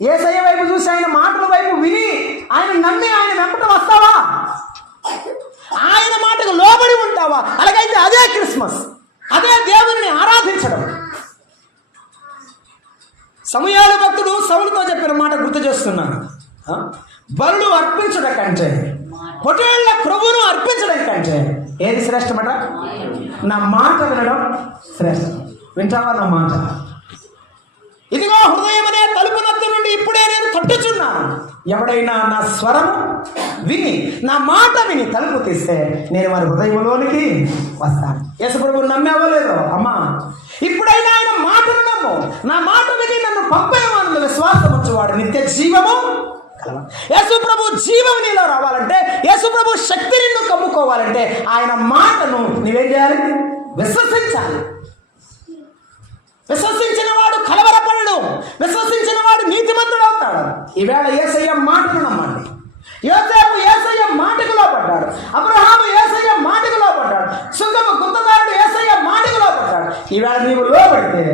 యేసయ్య వైపు చూసి ఆయన మాటల వైపు విని ఆయన నమ్మి ఆయన వెంబట వస్తావా? ఆయన మాటకు లోబడి ఉంటావా? అలాగైతే అదే క్రిస్మస్, అదే దేవుని ఆరాధించడం. సమూయేలు భక్తుడు సౌలుతో చెప్పిన మాట గుర్తు చేస్తున్నాను, బలులు అర్పించడం కంటే పొటేళ్ల ప్రభువును అర్పించడం కంటే ఏది శ్రేష్టమట? నా మాట వినడం శ్రేష్టం. వింటావా నా మాట? ఇదిగో హృదయం అనే తలుపు నద్ద నుండి ఇప్పుడే నేను తట్టుచున్నాను, ఎవడైనా నా స్వరము విని నా మాట విని తలుపు తీస్తే నేను వారి హృదయంలోనికి వస్తాను. యేసుప్రభువు నమ్మావో లేదో అమ్మా, ఇప్పుడైనా ఆయన మాటను నమ్ము, నా మాట విని నన్ను పంపేవాడు విశ్వాసం వచ్చేవాడు నిత్య జీవము కలవ. యేసుప్రభు జీవం నీలో రావాలంటే, యేసుప్రభు శక్తి నిన్ను కమ్ముకోవాలంటే ఆయన మాటను నీవేం చేయాలి? విశ్వసించాలి. విశ్వసించిన వాడు కలవరపడడు, విశ్వసించిన వాడు నీతిమంతుడు అవుతాడు. ఈవేళ యేసయ్య మాటను నమ్మండి. యోసేపు యేసయ్య మాటకు లోపడ్డాడు, అబ్రహాము యేసయ్య మాటకు లోపడ్డాడు, సుంకపు గుత్తదారుడు యేసయ్య మాటకు లోపడ్డాడు. ఈవేళ నీవు లోపడితే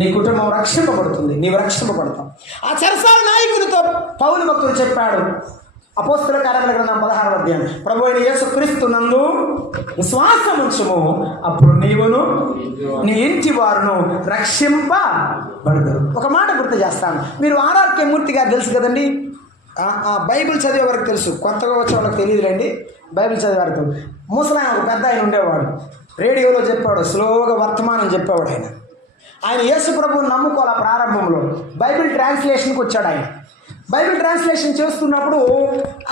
నీ కుటుంబం రక్షింపబడుతుంది, నీవు రక్షింపబడతావు. ఆ చెరసాల నాయకునితో పౌలు భక్తుడు చెప్పాడు, అపోస్తల కార్యముల గ్రంథం 16వ అధ్యాయం, ప్రభు అయిన యేసుక్రీస్తు నందు విశ్వాసం ఉంచుము, అప్పుడు నీవును నీ ఇంటి వారును రక్షింపబడతారు. ఒక మాట గుర్తు చేస్తాను, మీరు ఆర్ఆర్కే మూర్తి గారు తెలుసు కదండి, బైబిల్ చదివే వరకు తెలుసు, కొత్తగా వచ్చే వాళ్ళకి తెలియదులేండి. బైబిల్ చదివే వరకు ముసలాయన ఒక పెద్ద ఆయన ఉండేవాడు, రేడియోలో చెప్పాడు, స్లోగా వర్తమానం చెప్పేవాడు. ఆయన యేసు ప్రభువుని నమ్ముకోవాలి. ప్రారంభంలో బైబిల్ ట్రాన్స్లేషన్కి వచ్చాడు. ఆయన బైబిల్ ట్రాన్స్లేషన్ చేస్తున్నప్పుడు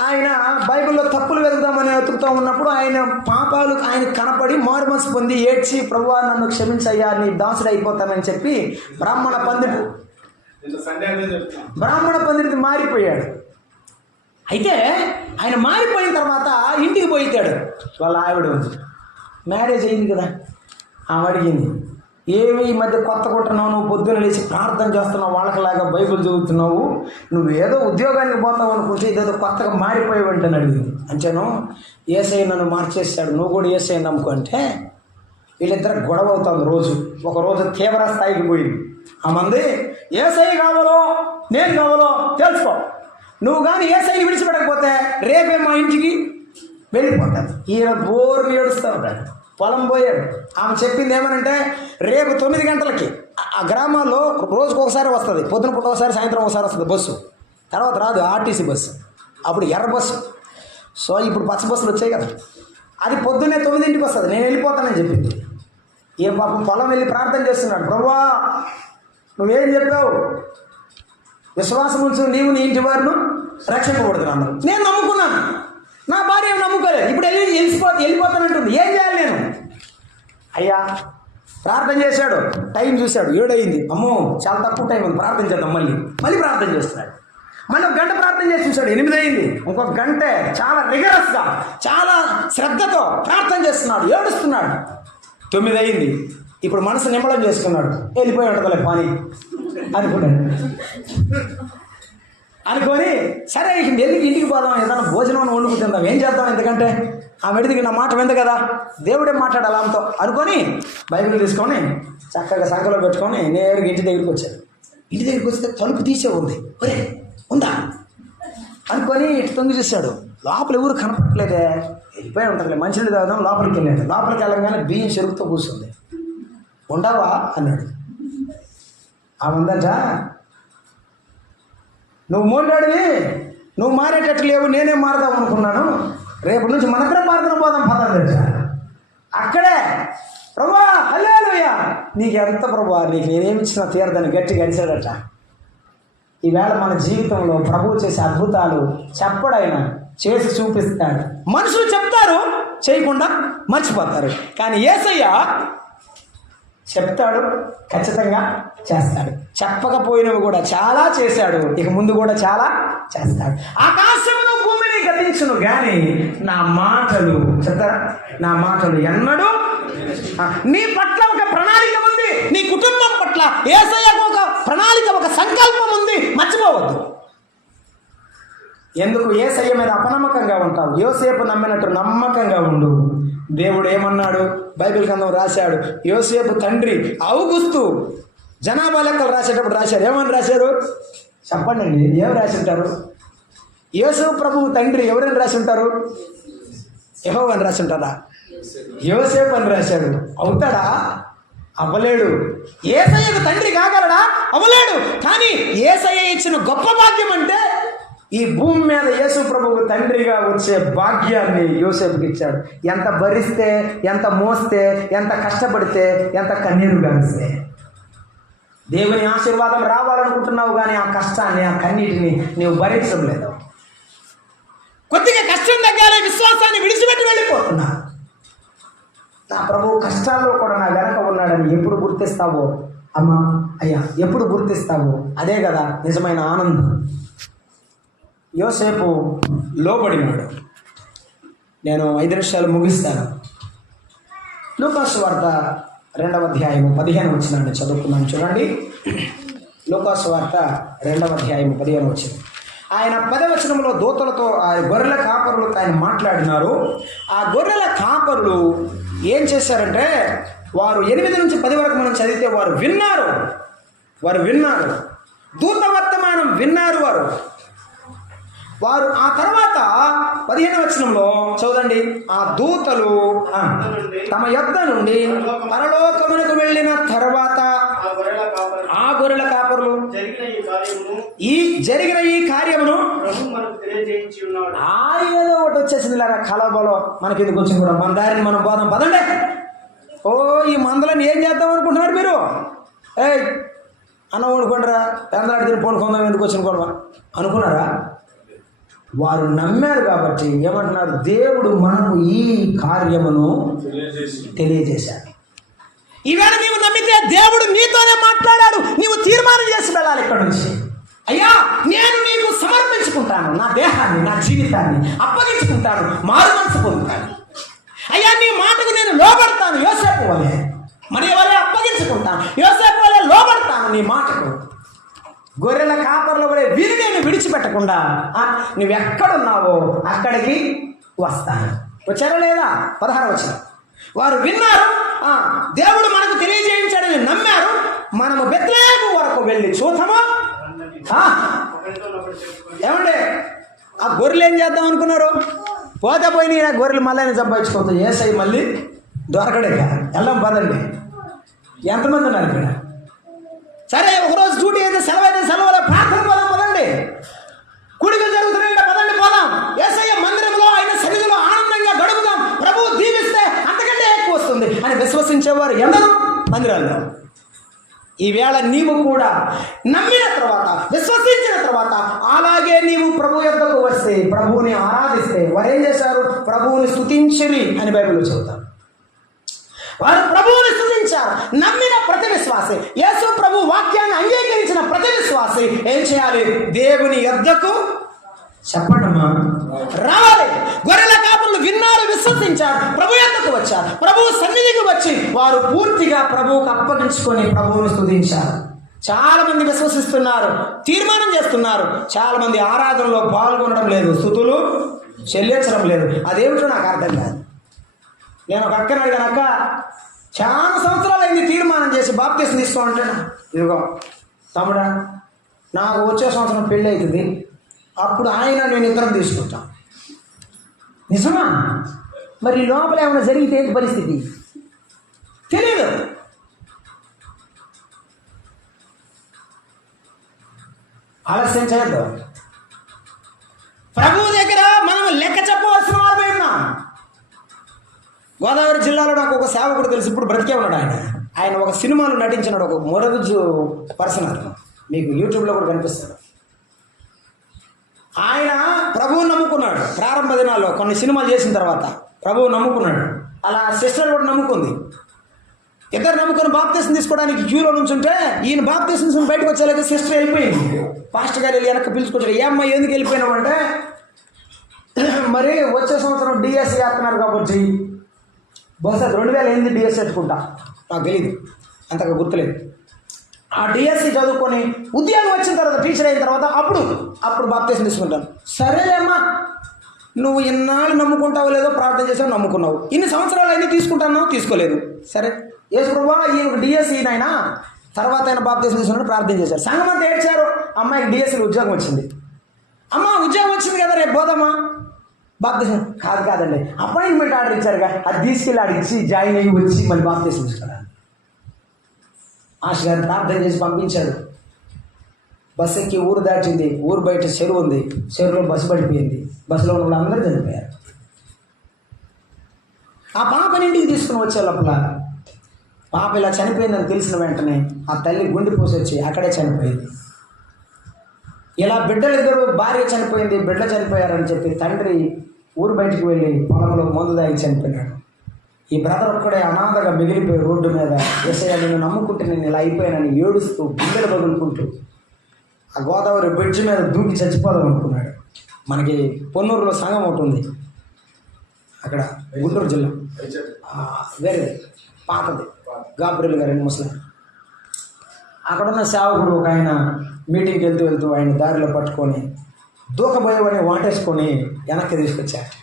ఆయన బైబిల్లో తప్పులు వెతుకుదామని వెతుకుతూ ఉన్నప్పుడు ఆయన పాపాలు ఆయన కనపడి మారుమనసు పొంది ఏడ్చి, ప్రభువా నన్ను క్షమించయ్యా, నీ దాసుడు అయిపోతానని చెప్పి బ్రాహ్మణ పండితుడు మారిపోయాడు. అయితే ఆయన మారిపోయిన తర్వాత ఇంటికి పోయితాడు. వాళ్ళ ఆవిడ ఉంది, మ్యారేజ్ అయింది కదా. ఆమె అడిగింది, ఏమి ఈ మధ్య కొత్త కొట్టున్నావు, నువ్వు పొద్దున లేచి ప్రార్థన చేస్తున్నావు, వాళ్ళకిలాగా బైబిల్ చదువుతున్నావు, నువ్వు ఏదో ఉద్యోగానికి పోతావు అనుకుంటే ఇదేదో కొత్తగా మారిపోయావు అంటే అడిగింది. అంటేను యేసయ్య నన్ను మార్చేస్తాడు, నువ్వు కూడా యేసయ్య నమ్ముకో అంటే వీళ్ళిద్దరు గొడవ అవుతుంది రోజు. ఒకరోజు తీవ్ర స్థాయికి పోయింది. ఆ మంది యేసయ్య కావాలో నేను కావాలో తెలుసుకో, నువ్వు కానీ యేసయ్యని విడిచిపెట్టకపోతే రేపే మా ఇంటికి వెళ్ళిపోతాను. ఈయన బోర్ని ఏడుస్తూ ఉంటాడు, పొలం పోయాడు. ఆమె చెప్పింది ఏమనంటే, రేపు 9 గంటలకి ఆ గ్రామాల్లో రోజుకు ఒకసారి వస్తుంది, పొద్దున పూట ఒకసారి, సాయంత్రం ఒకసారి వస్తుంది బస్సు, తర్వాత రాదు ఆర్టీసీ బస్సు, అప్పుడు ఎర్ర బస్సు. సో ఇప్పుడు పచ్చ బస్సులు వచ్చాయి కదా, అది పొద్దున్నే 9ంటికి వస్తుంది, నేను వెళ్ళిపోతానని చెప్పింది. ఏ పాపం పొలం వెళ్ళి ప్రార్థన చేస్తున్నాడు, ప్రభువా నువ్వేం చెప్పావు, విశ్వాసం ఉంచు, నీవు నీ ఇంటి వారిను రక్షింపబడుతున్నాను. నేను నమ్ముకున్నాను, నా భార్య నమ్ముకోలేదు, ఇప్పుడు వెళ్ళిపోతానంటుంది, ఏం చేయాలి నేను? అయ్యా ప్రార్థన చేశాడు, టైం చూశాడు, 7 అయింది, అమ్మో చాలా తక్కువ టైం ఉంది, ప్రార్థన చేద్దాం. మళ్ళీ ప్రార్థన చేస్తున్నాడు. మళ్ళీ 1 గంట ప్రార్థన చేసి చూశాడు, 8 అయింది, ఇంకొక గంట చాలా రిగరస్గా చాలా శ్రద్ధతో ప్రార్థన చేస్తున్నాడు, ఏడుస్తున్నాడు. 9 అయింది, ఇప్పుడు మనసు నిమ్మలం చేసుకున్నాడు, వెళ్ళిపోయి ఉంటుందిలే పని అనుకొని సరే ఇంటికి పోదాం, ఏదైనా భోజనం వండుకు తిందాం, ఏం చేద్దాం, ఎందుకంటే ఆ మెడిదికి నా మాట వింది కదా, దేవుడే మాట్లాడాలి ఆమెతో అనుకొని బైబిల్ తీసుకొని చక్కగా సంఖలో పెట్టుకొని నేరుగా ఇంటి దగ్గరికి వచ్చాడు. ఇంటి దగ్గరికి వస్తే తలుపు తీసే ఉంది, ఒరే ఉందా అనుకొని ఇటు తొంగి చూశాడు, లోపల ఎవరు కనపడలేదే, వెళ్ళిపోయి ఉంటుందిలే, మంచినీళ్ళు తాగుదాం లోపలికి వెళ్ళాడు. లోపలికి వెళ్ళగానే బియ్యం చెరుకుతో కూర్చుంది. ఉండవా అన్నాడు. ఆ ఉందంట, నువ్వు మోండాడివి, నువ్వు మారేటట్లు లేవు, నేనే మారదాం అనుకున్నాను, రేపటి నుంచి మనక్కడే ప్రార్థన పోదాం పదాలు తెలుసా. అక్కడే ప్రభువా హల్లెలూయా, నీకు ఎంత ప్రభువా, నీకు నేనేమి ఇచ్చినా తీరదని గట్టిగా అరిచాడట. ఈవేళ మన జీవితంలో ప్రభువు చేసే అద్భుతాలు చెప్పడైనా చేసి చూపిస్తాడు. మనుషులు చెప్తారు, చేయకుండా మర్చిపోతారు, కానీ యేసయ్య చెప్తాడు, ఖచ్చితంగా చేస్తాడు. చెప్పకపోయినవి కూడా చాలా చేశాడు, ఇక ముందు కూడా చాలా చేస్తాడు. ఆకాశమును భూమిని గతించును కానీ నా మాటలు చెప్తారా, నా మాటలు ఎన్నడూ. నీ పట్ల ఒక ప్రణాళిక ఉంది, నీ కుటుంబం పట్ల యేసయ్యకు ఒక ప్రణాళిక, ఒక సంకల్పం ఉంది, మర్చిపోవద్దు. ఎందుకు యేసయ్య మీద అపనమ్మకంగా ఉంటావు? యోసేపు నమ్మినట్టు నమ్మకంగా ఉండు. దేవుడు ఏమన్నాడు, బైబిల్ గ్రంథం రాశాడు, యోసేపు తండ్రి ఔగుస్తు జనాభా లెక్కలు రాసేటప్పుడు రాశారు. ఏమని రాశారు చెప్పండి అండి, ఏం రాసి ఉంటారు? యోసేపు ప్రభువు తండ్రి ఎవరైనా రాసి ఉంటారు? యెహోవా అని రాసి ఉంటారా? యోసేపు అని రాశాడు. అవుతాడా? అవ్వలేడు. యేసయ్యకు తండ్రి కాగలడా? అవ్వలేడు. కానీ యేసయ్య ఇచ్చిన గొప్ప భాగ్యం అంటే ఈ భూమి మీద యేసు ప్రభువు తండ్రిగా వచ్చే భాగ్యాన్ని యోసేపుకి ఇచ్చాడు. ఎంత భరిస్తే, ఎంత మోస్తే, ఎంత కష్టపడితే, ఎంత కన్నీరు గారిస్తే. దేవుని ఆశీర్వాదం రావాలనుకుంటున్నావు కానీ ఆ కష్టాన్ని, ఆ కన్నీటిని నీవు భరించడం లేదు. కొద్దిగా కష్టం తగ్గాలి, విశ్వాసాన్ని విడిచిపెట్టి వెళ్ళిపోతున్నా. నా ప్రభువు కష్టాల్లో కూడా నా వెనక ఉన్నాడని ఎప్పుడు గుర్తిస్తావో అమ్మా, అయ్యా ఎప్పుడు గుర్తిస్తావో అదే కదా నిజమైన ఆనందం. యోసేపు లోబడినాడు. నేను 5 నిమిషాలు ముగిస్తాను. లూకాసు వార్త 2వ అధ్యాయం 15 వచనాన్ని చదువుకున్నాను చూడండి. లూకాసు వార్త 2వ అధ్యాయం 15 వచనం. ఆయన 10వ వచనంలో దూతలతో ఆ గొర్రెల కాపరులతో ఆయన మాట్లాడినారు. ఆ గొర్రెల కాపరులు ఏం చేశారంటే, వారు 8 నుంచి 10 వరకు మనం చదివితే వారు విన్నారు. దూత వర్తమానం విన్నారు వారు. ఆ తర్వాత 15వ వచనంలో చూడండి, ఆ దూతలు తమ యొద్ద నుండి పరలోకమునకు వెళ్ళిన తర్వాత ఆ గొర్రెల కాపరులు జరిగిన ఈ కార్యమును ఏదో ఒకటి వచ్చేసింది లేరా కలబలో మనకి ఎందుకు వచ్చింది కూడా, మన దారిని మనం పోదాం పదండి. ఓ ఈ మందలని ఏం చేద్దాం అనుకుంటున్నారు మీరు? అన్నం వండుకుంటారా, పెందలాడి తిని పండుకుందాం, ఎందుకు వచ్చిన గొడవ అనుకున్నారా? వారు నమ్మారు కాబట్టి ఏమంటున్నారు, దేవుడు మనకు ఈ కార్యమును తెలియజేశాడు. ఈవేళ నీవు నమ్మితే దేవుడు నీతోనే మాట్లాడాడు. నీవు తీర్మానం చేసి వెళ్ళాలి ఇక్కడ నుంచి. అయ్యా నేను నీకు సమర్పించుకుంటాను, నా దేహాన్ని, నా జీవితాన్ని అప్పగించుకుంటాను, మారు మనసు పొందుతాను. అయ్యా నీ మాటకు నేను లోబడతాను, యోసేపు వలె మరి వలె అప్పగించుకుంటాను, యోసేపు వలె లోబడతాను నీ మాటకు. గొర్రెల కాపర్ల వలె విని నేను విడిచిపెట్టకుండా నువ్వెక్కడున్నావో అక్కడికి వస్తాను. వచ్చారా లేదా? 16 వచనం. వారు విన్నారు, దేవుడు మనకు తెలియజేయించాడని నమ్మారు. మనము బెత్లెహేము వరకు వెళ్ళి చూద్దాము. ఏమండి ఆ గొర్రెలు ఏం చేద్దాం అనుకున్నారు? పోతే పోయినాయి గొర్రెలు మళ్ళీ సంపాదించుకోవద్దు. ఏసై మళ్ళీ దొరకడే వెళ్ళాం పదండి. ఎంతమంది ఉన్నారు ఇక్కడ? సరే ఒకరోజు డ్యూటీ అయితే సెలవులో ప్రార్థన పోదాం పదండి. కుడికలు జరుగుతున్నాయి పదండి పోదాం. ఏసయ్య మందిరంలో ఆయన సన్నిధిలో ఆనందంగా గడుపుదాం, ప్రభువు దీవిస్తే అంతకంటే ఎక్కువ వస్తుంది అని విశ్వసించేవారు ఎందరో మందిరాల్లో. ఈవేళ నీవు కూడా నమ్మిన తర్వాత, విశ్వసించిన తర్వాత అలాగే నీవు ప్రభు యొద్దకు వస్తే, ప్రభువుని ఆరాధిస్తే, వారు ఏం చేశారు? ప్రభువుని స్తుతించిరి అని బైబిల్లో చెబుతారు. వారు ప్రభువుని స్తుతించారు. నమ్మిన ప్రతి విశ్వాసి, యేసు ప్రభు వాక్యాన్ని అంగీకరించిన ప్రతి విశ్వాసి ఏం చేయాలి? దేవుని యొద్దకు చెప్పండమ్మా రావాలి. గొర్రెల కాపరులు విన్నారు, విశ్వసించారు, ప్రభు యొద్దకు వచ్చారు. ప్రభువు సన్నిధికి వచ్చి వారు పూర్తిగా ప్రభువుకు అప్పగించుకొని ప్రభువుని స్తుతించారు. చాలా మంది విశ్వసిస్తున్నారు, తీర్మానం చేస్తున్నారు. చాలా మంది ఆరాధనలో పాల్గొనడం లేదు, స్తుతులు చెల్లించడం లేదు. అదేమిటో నాకు అర్థం కాదు. నేను ఒక అక్కని అడిగాను, అక్క చాలా సంవత్సరాలు అయింది తీర్మానం చేసి బాప్తీసం తీసుకోమంటాను. ఇదిగో తమ్ముడా, నాకు వచ్చే సంవత్సరం పెళ్ళి అవుతుంది, అప్పుడు ఆయన నేను ఇద్దరం తీసుకుంటాం. నిజమా? మరి లోపల ఏమైనా జరిగితే ఏంటి పరిస్థితి తెలియదు. ఆలస్యం చేయద్దు. ప్రభువు దగ్గర మనం లెక్క చెప్పవలసిన వారు ఉన్నాం. గోదావరి జిల్లాలో నాకు ఒక సేవకుడు తెలుసు, ఇప్పుడు బ్రతికే ఉన్నాడు. ఆయన ఒక సినిమాలో నటించినాడు, ఒక మొరగుజ్జు పర్సన్. మీకు యూట్యూబ్లో కూడా కనిపిస్తాడు. ఆయన ప్రభువుని నమ్ముకున్నాడు. ప్రారంభ దినాల్లో కొన్ని సినిమాలు చేసిన తర్వాత ప్రభువు నమ్ముకున్నాడు. అలా సిస్టర్ కూడా నమ్ముకుంది. ఇద్దరు నమ్ముకొని బాప్తీసం తీసుకోవడానికి క్యూలో నుంచుంటే ఈయన బాప్తీసం బయటకు వచ్చేలాగా సిస్టర్ వెళ్ళిపోయింది. పాస్టర్ గారు వెళ్ళి వెనక్కి పిలుచుకొచ్చాడు. ఏమ్మా ఎందుకు వెళ్ళిపోయినావు అంటే, మరి వచ్చే సంవత్సరం డిఎస్సి వేస్తున్నారు కాబట్టి బహుశా 2008 డిఎస్సి పెట్టుకుంటా, నాకు తెలియదు, అంతగా గుర్తులేదు. ఆ డిఎస్సి చదువుకొని ఉద్యోగం వచ్చిన తర్వాత, టీచర్ అయిన తర్వాత అప్పుడు బాప్తీసం తీసుకుంటాను. సరేలేమ్మా, నువ్వు ఇన్నాళ్ళు నమ్ముకుంటావు లేదో ప్రార్థన చేసావు, నమ్ముకున్నావు. ఇన్ని సంవత్సరాలు అయినా తీసుకుంటాను, తీసుకోలేదు. సరే యేసు ప్రభువా ఈయన డిఎస్సి అయినా తర్వాత ఆయన బాప్తీసం తీసుకున్నాడు, ప్రార్థన చేశారు. సంఘం అంతా ఏడ్చారు. అమ్మాయికి డిఎస్సిలో ఉద్యోగం వచ్చింది. అమ్మ ఉద్యోగం వచ్చింది కదా, రేపు పోదామా? బాప్తీసం కాదండి, అపాయింట్మెంట్ ఆర్డర్ ఇచ్చారుగా, అది తీసుకెళ్ళి ఆడిచ్చి జాయిన్ అయ్యి వచ్చి మళ్ళీ బాప్తీసం తీసుకున్నాను. ఆశ గారు ప్రార్థన చేసి పంపించాడు. బస్సు ఎక్కి ఊరు దాటింది. ఊరు బయట చెరువు ఉంది, చెరువులో బస్సు పడిపోయింది. బస్సులో ఉన్న వాళ్ళందరూ చనిపోయారు. ఆ పాపని ఇంటికి తీసుకుని వచ్చే లోపల పాప ఇలా చనిపోయిందని తెలిసిన వెంటనే ఆ తల్లి గుండె పోసి వచ్చి అక్కడే చనిపోయింది. ఇలా బిడ్డలిద్దరు, భార్య చనిపోయింది, బిడ్డ చనిపోయారని చెప్పి తండ్రి ఊరు బయటికి వెళ్ళి పొలంలో మందు దాగి చనిపోయినాడు. ఈ బ్రదర్ ఒక్కడే అనాథగా మిగిలిపోయి రోడ్డు మీద, యేసయ్య నేను నమ్ముకుంటే నేను ఇలా అయిపోయానని ఏడుస్తూ గుండెలు బదులుకుంటూ ఆ గోదావరి బ్రిడ్జ్ మీద దూకి చచ్చిపోదాం అనుకున్నాడు. మనకి పొన్నూరులో సంఘం ఒకటి ఉంది, అక్కడ గుంటూరు జిల్లా, వేరేది పాతది, గాబ్రియల్ గారు ముస్లిం. అక్కడున్న సేవకుడు ఒక ఆయన మీటింగ్కి వెళ్తూ ఆయన దారిలో పట్టుకొని దూకబోయేవాడిని వాటేసుకొని వెనక్కి తీసుకొచ్చాడు.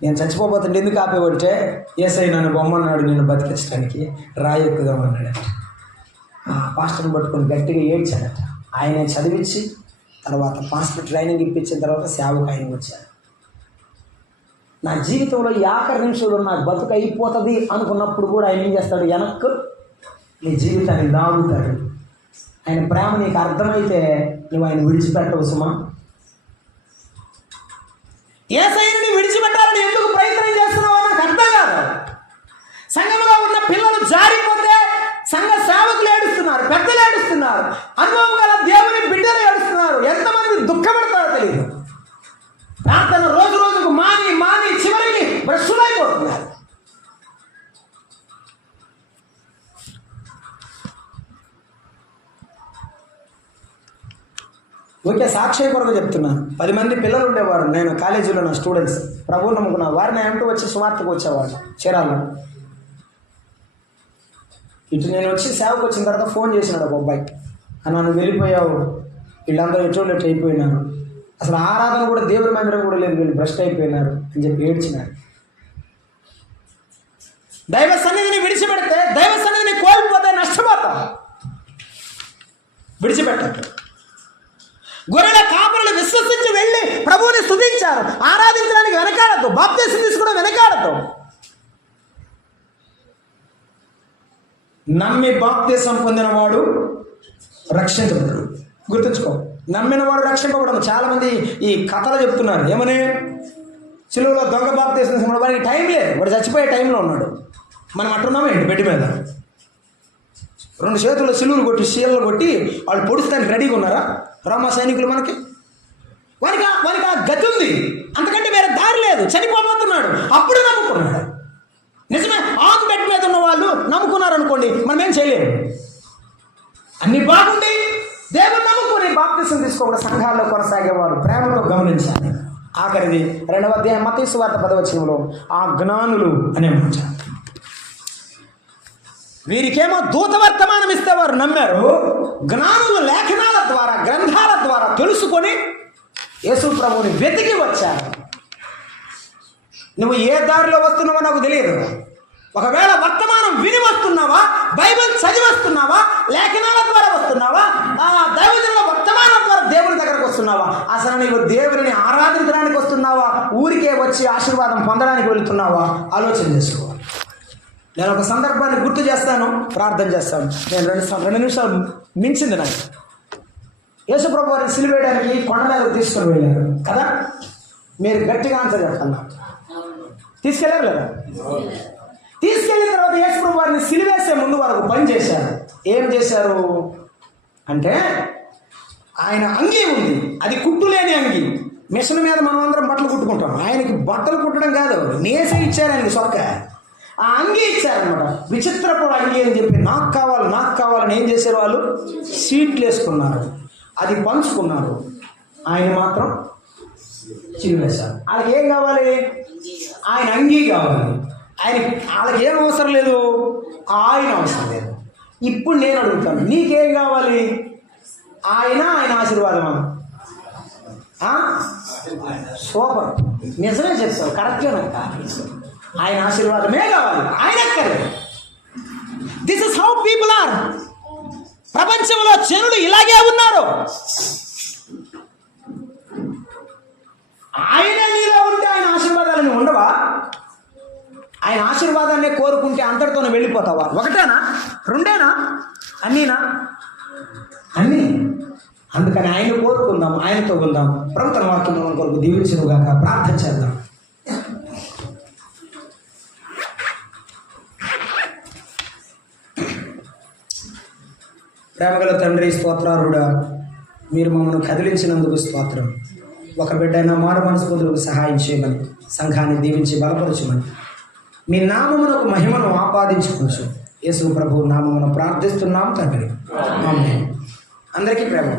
నేను చచ్చిపోతుంటే ఎందుకు ఆపేవాడితే, యేసై నన్ను బొమ్మన్నాడు నేను బతికించడానికి, రాయి ఎక్కుదామన్నాడు. పాస్టర్ని పట్టుకొని గట్టిగా ఏడ్చాడట. ఆయనే చదివించి తర్వాత పాస్టర్ ట్రైనింగ్ ఇప్పించిన తర్వాత సేవకు ఆయన వచ్చాడు. నా జీవితంలో ఈ ఆఖరి నిమిషంలో నాకు బతుకు అయిపోతుంది అనుకున్నప్పుడు కూడా ఆయన ఏం చేస్తాడు, వెనక్కు నీ జీవితాన్ని దాగుతాడు. ఆయన ప్రేమ నీకు అర్థమైతే నువ్వు ఆయన విడిచిపెట్టవు సుమా. యేసయ్యని విడిచిపెట్టాలని ఎందుకు ప్రయత్నం చేస్తున్నావో నాకు అర్థం కాదు. సంఘంలో ఉన్న పిల్లలు జారిపోతే సంఘ సేవకులు ఏడుస్తున్నారు, పెద్దలు ఏడుస్తున్నారు, అనుభవం గల దేవుని బిడ్డలు ఏడుస్తున్నారు. ఎంతమంది దుఃఖపడతారో తెలియదు. ప్రార్థన రోజు రోజుకు మాని చివరికి భ్రష్టులైపోతున్నారు. ఓకే, సాక్షి కొరకు చెప్తున్నాను. 10 మంది పిల్లలు ఉండేవారు నేను కాలేజీలో, నా స్టూడెంట్స్ ప్రభువు నమ్ముకున్నా. వారిని ఏమిటో వచ్చి సువార్తకు వచ్చేవాళ్ళు చీరాల్లో. ఇటు నేను వచ్చి సేవకు వచ్చిన తర్వాత ఫోన్ చేసినాడు ఒక అబ్బాయి, నన్ను వెళ్ళిపోయావు, వీళ్ళందరూ ఎటువంటి అయిపోయినారు, అసలు ఆరాధన కూడా దేవుడి మందిరం కూడా లేదు, వీళ్ళు భ్రష్ట్ అయిపోయినారు అని చెప్పి ఏడ్చినాడు. దైవ సన్నిధిని విడిచిపెడితే, దైవ సన్నిధిని కోల్పోతే నష్టపోతాం. విడిచిపెట్టద్దు. గొర్రెల కాపరులు విశ్వసించి వెళ్ళి ప్రభువుని స్తుతించారు. ఆరాధించడానికి వెనకాడద్దు, బాప్తిసం తీసుకోవడం వెనకాడద్దు. నమ్మి బాప్తిసం పొందినవాడు రక్షించబడడు. గుర్తుంచుకో, నమ్మినవాడు రక్షింపబడను. చాలామంది ఈ కథలు చెప్తున్నారు. ఏమని? సిలువలో దొంగ బాప్తిసం తీసుకున్న వాడికి టైం లేదు, వాడు చచ్చిపోయే టైంలో ఉన్నాడు. మనం అట్టున్నాము ఏంటి? బెడ్ మీద 2 చేతుల్లో సిలువలు కొట్టి, శీలలు కొట్టి వాళ్ళు పొడుస్తానికి రెడీగా ఉన్నారా రోమా సైనికులు? వానికి ఆ గతి ఉంది, అంతకంటే వేరే దారి లేదు. చనిపోబోతున్నాడు, అప్పుడు నమ్ముకున్నాడు. నిజమే, ఆన్ బెడ్ మీద ఉన్న వాళ్ళు నమ్ముకున్నారు అనుకోండి, మనం ఏం చేయలేము. అన్ని బాగుండి దేవుడు నమ్ముకుని బాప్తిసం తీసుకోకుండా సంఘాల్లో కొనసాగేవారు ప్రేమతో గమనించాలి. ఆఖరిది 2వ అధ్యాయం మత్తయి సువార్త 10వ వచనంలో ఆ జ్ఞానులు అనే మాట. వీరికేమో దూత వర్తమానం ఇస్తే వారు నమ్మారు. జ్ఞానులు లేఖనాల ద్వారా, గ్రంథాల ద్వారా తెలుసుకొని యేసు ప్రభువుని వెతికి వచ్చారు. నువ్వు ఏ దారిలో వస్తున్నావో నాకు తెలియదు. ఒకవేళ వర్తమానం విని వస్తున్నావా, బైబిల్ చదివి వస్తున్నావా, లేఖనాల ద్వారా వస్తున్నావా, దైవజనుల వర్తమానం ద్వారా దేవుని దగ్గరకు వస్తున్నావా, అసలు నీవు దేవుని ఆరాధించడానికి వస్తున్నావా, ఊరికే వచ్చి ఆశీర్వాదం పొందడానికి వెళుతున్నావా, ఆలోచన చేసుకోవాలి. నేను ఒక సందర్భాన్ని గుర్తు చేస్తాను, ప్రార్థన చేస్తాను. నేను 2 నిమిషాలు మించింది నాకు. యేసుప్రభు వారిని సిలువేయడానికి కొండ మీద తీసుకొని వెళ్ళారు కదా. మీరు గట్టిగా ఆన్సర్ చెప్పాలి. తీసుకెళ్ళారు లేదా? తీసుకెళ్ళిన తర్వాత యేసుప్రభు వారిని సిలువేసే ముందు వరకు పని చేశారు. ఏం చేశారు అంటే, ఆయన అంగీ ఉంది, అది కుట్టులేని అంగీ. మిషన్ మీద మనం అందరం బట్టలు కుట్టుకుంటాం. ఆయనకి బట్టలు కుట్టడం కాదు, నేసే ఇచ్చారు ఆయనకి సొక్క. ఆ అంగీ ఇచ్చారనమాట. విచిత్రపు అంగీ అని చెప్పి నాకు కావాలని ఏం చేశారు వాళ్ళు? సీట్లు వేసుకున్నారు, అది పంచుకున్నారు. ఆయన మాత్రం చిరువేశారు. వాళ్ళకి ఏం కావాలి? ఆయన అంగీ కావాలి. వాళ్ళకి ఏం అవసరం లేదు, ఆయన అవసరం లేదు. ఇప్పుడు నేను అడుగుతాను, నీకేం కావాలి? ఆయన ఆశీర్వాదమా? సూపర్, నిజమే చెప్తావు, కరెక్టేనక్క. ఆయన ఆశీర్వాదమే కావాలి, ఆయన అక్కర్లేదు. This is how people are. ప్రపంచంలో జనులు ఇలాగే ఉన్నారు. ఆయన నీలో ఉంటే ఆయన ఆశీర్వాదాలని ఉండవా? ఆయన ఆశీర్వాదాన్ని కోరుకుంటే అంతటితోనే వెళ్ళిపోతావా? ఒకటేనా, రెండేనా, అన్నీనా? అన్నీ. అందుకని ఆయన కోరుకుందాం, ఆయనతో ఉందాం. ప్రభుత్వ వాక్యం కొరకు దీవించుగాక. ప్రార్థన చేద్దాం. ప్రేమగల తండ్రి, స్తోత్రారుడా, మీరు మమ్మల్ని కదిలించినందుకు స్తోత్రం. ఒక బిడ్డైనా మారు మనస్ఫూర్తులకు సహాయం చేయమని, సంఘాన్ని దీవించి బలపరచమని, మీ నామమునకు మహిమను ఆపాదించుకోవచ్చు. యేసు ప్రభు నామమును ప్రార్థిస్తున్నాం తండ్రి, ఆమేన్. అందరికీ ప్రేమ.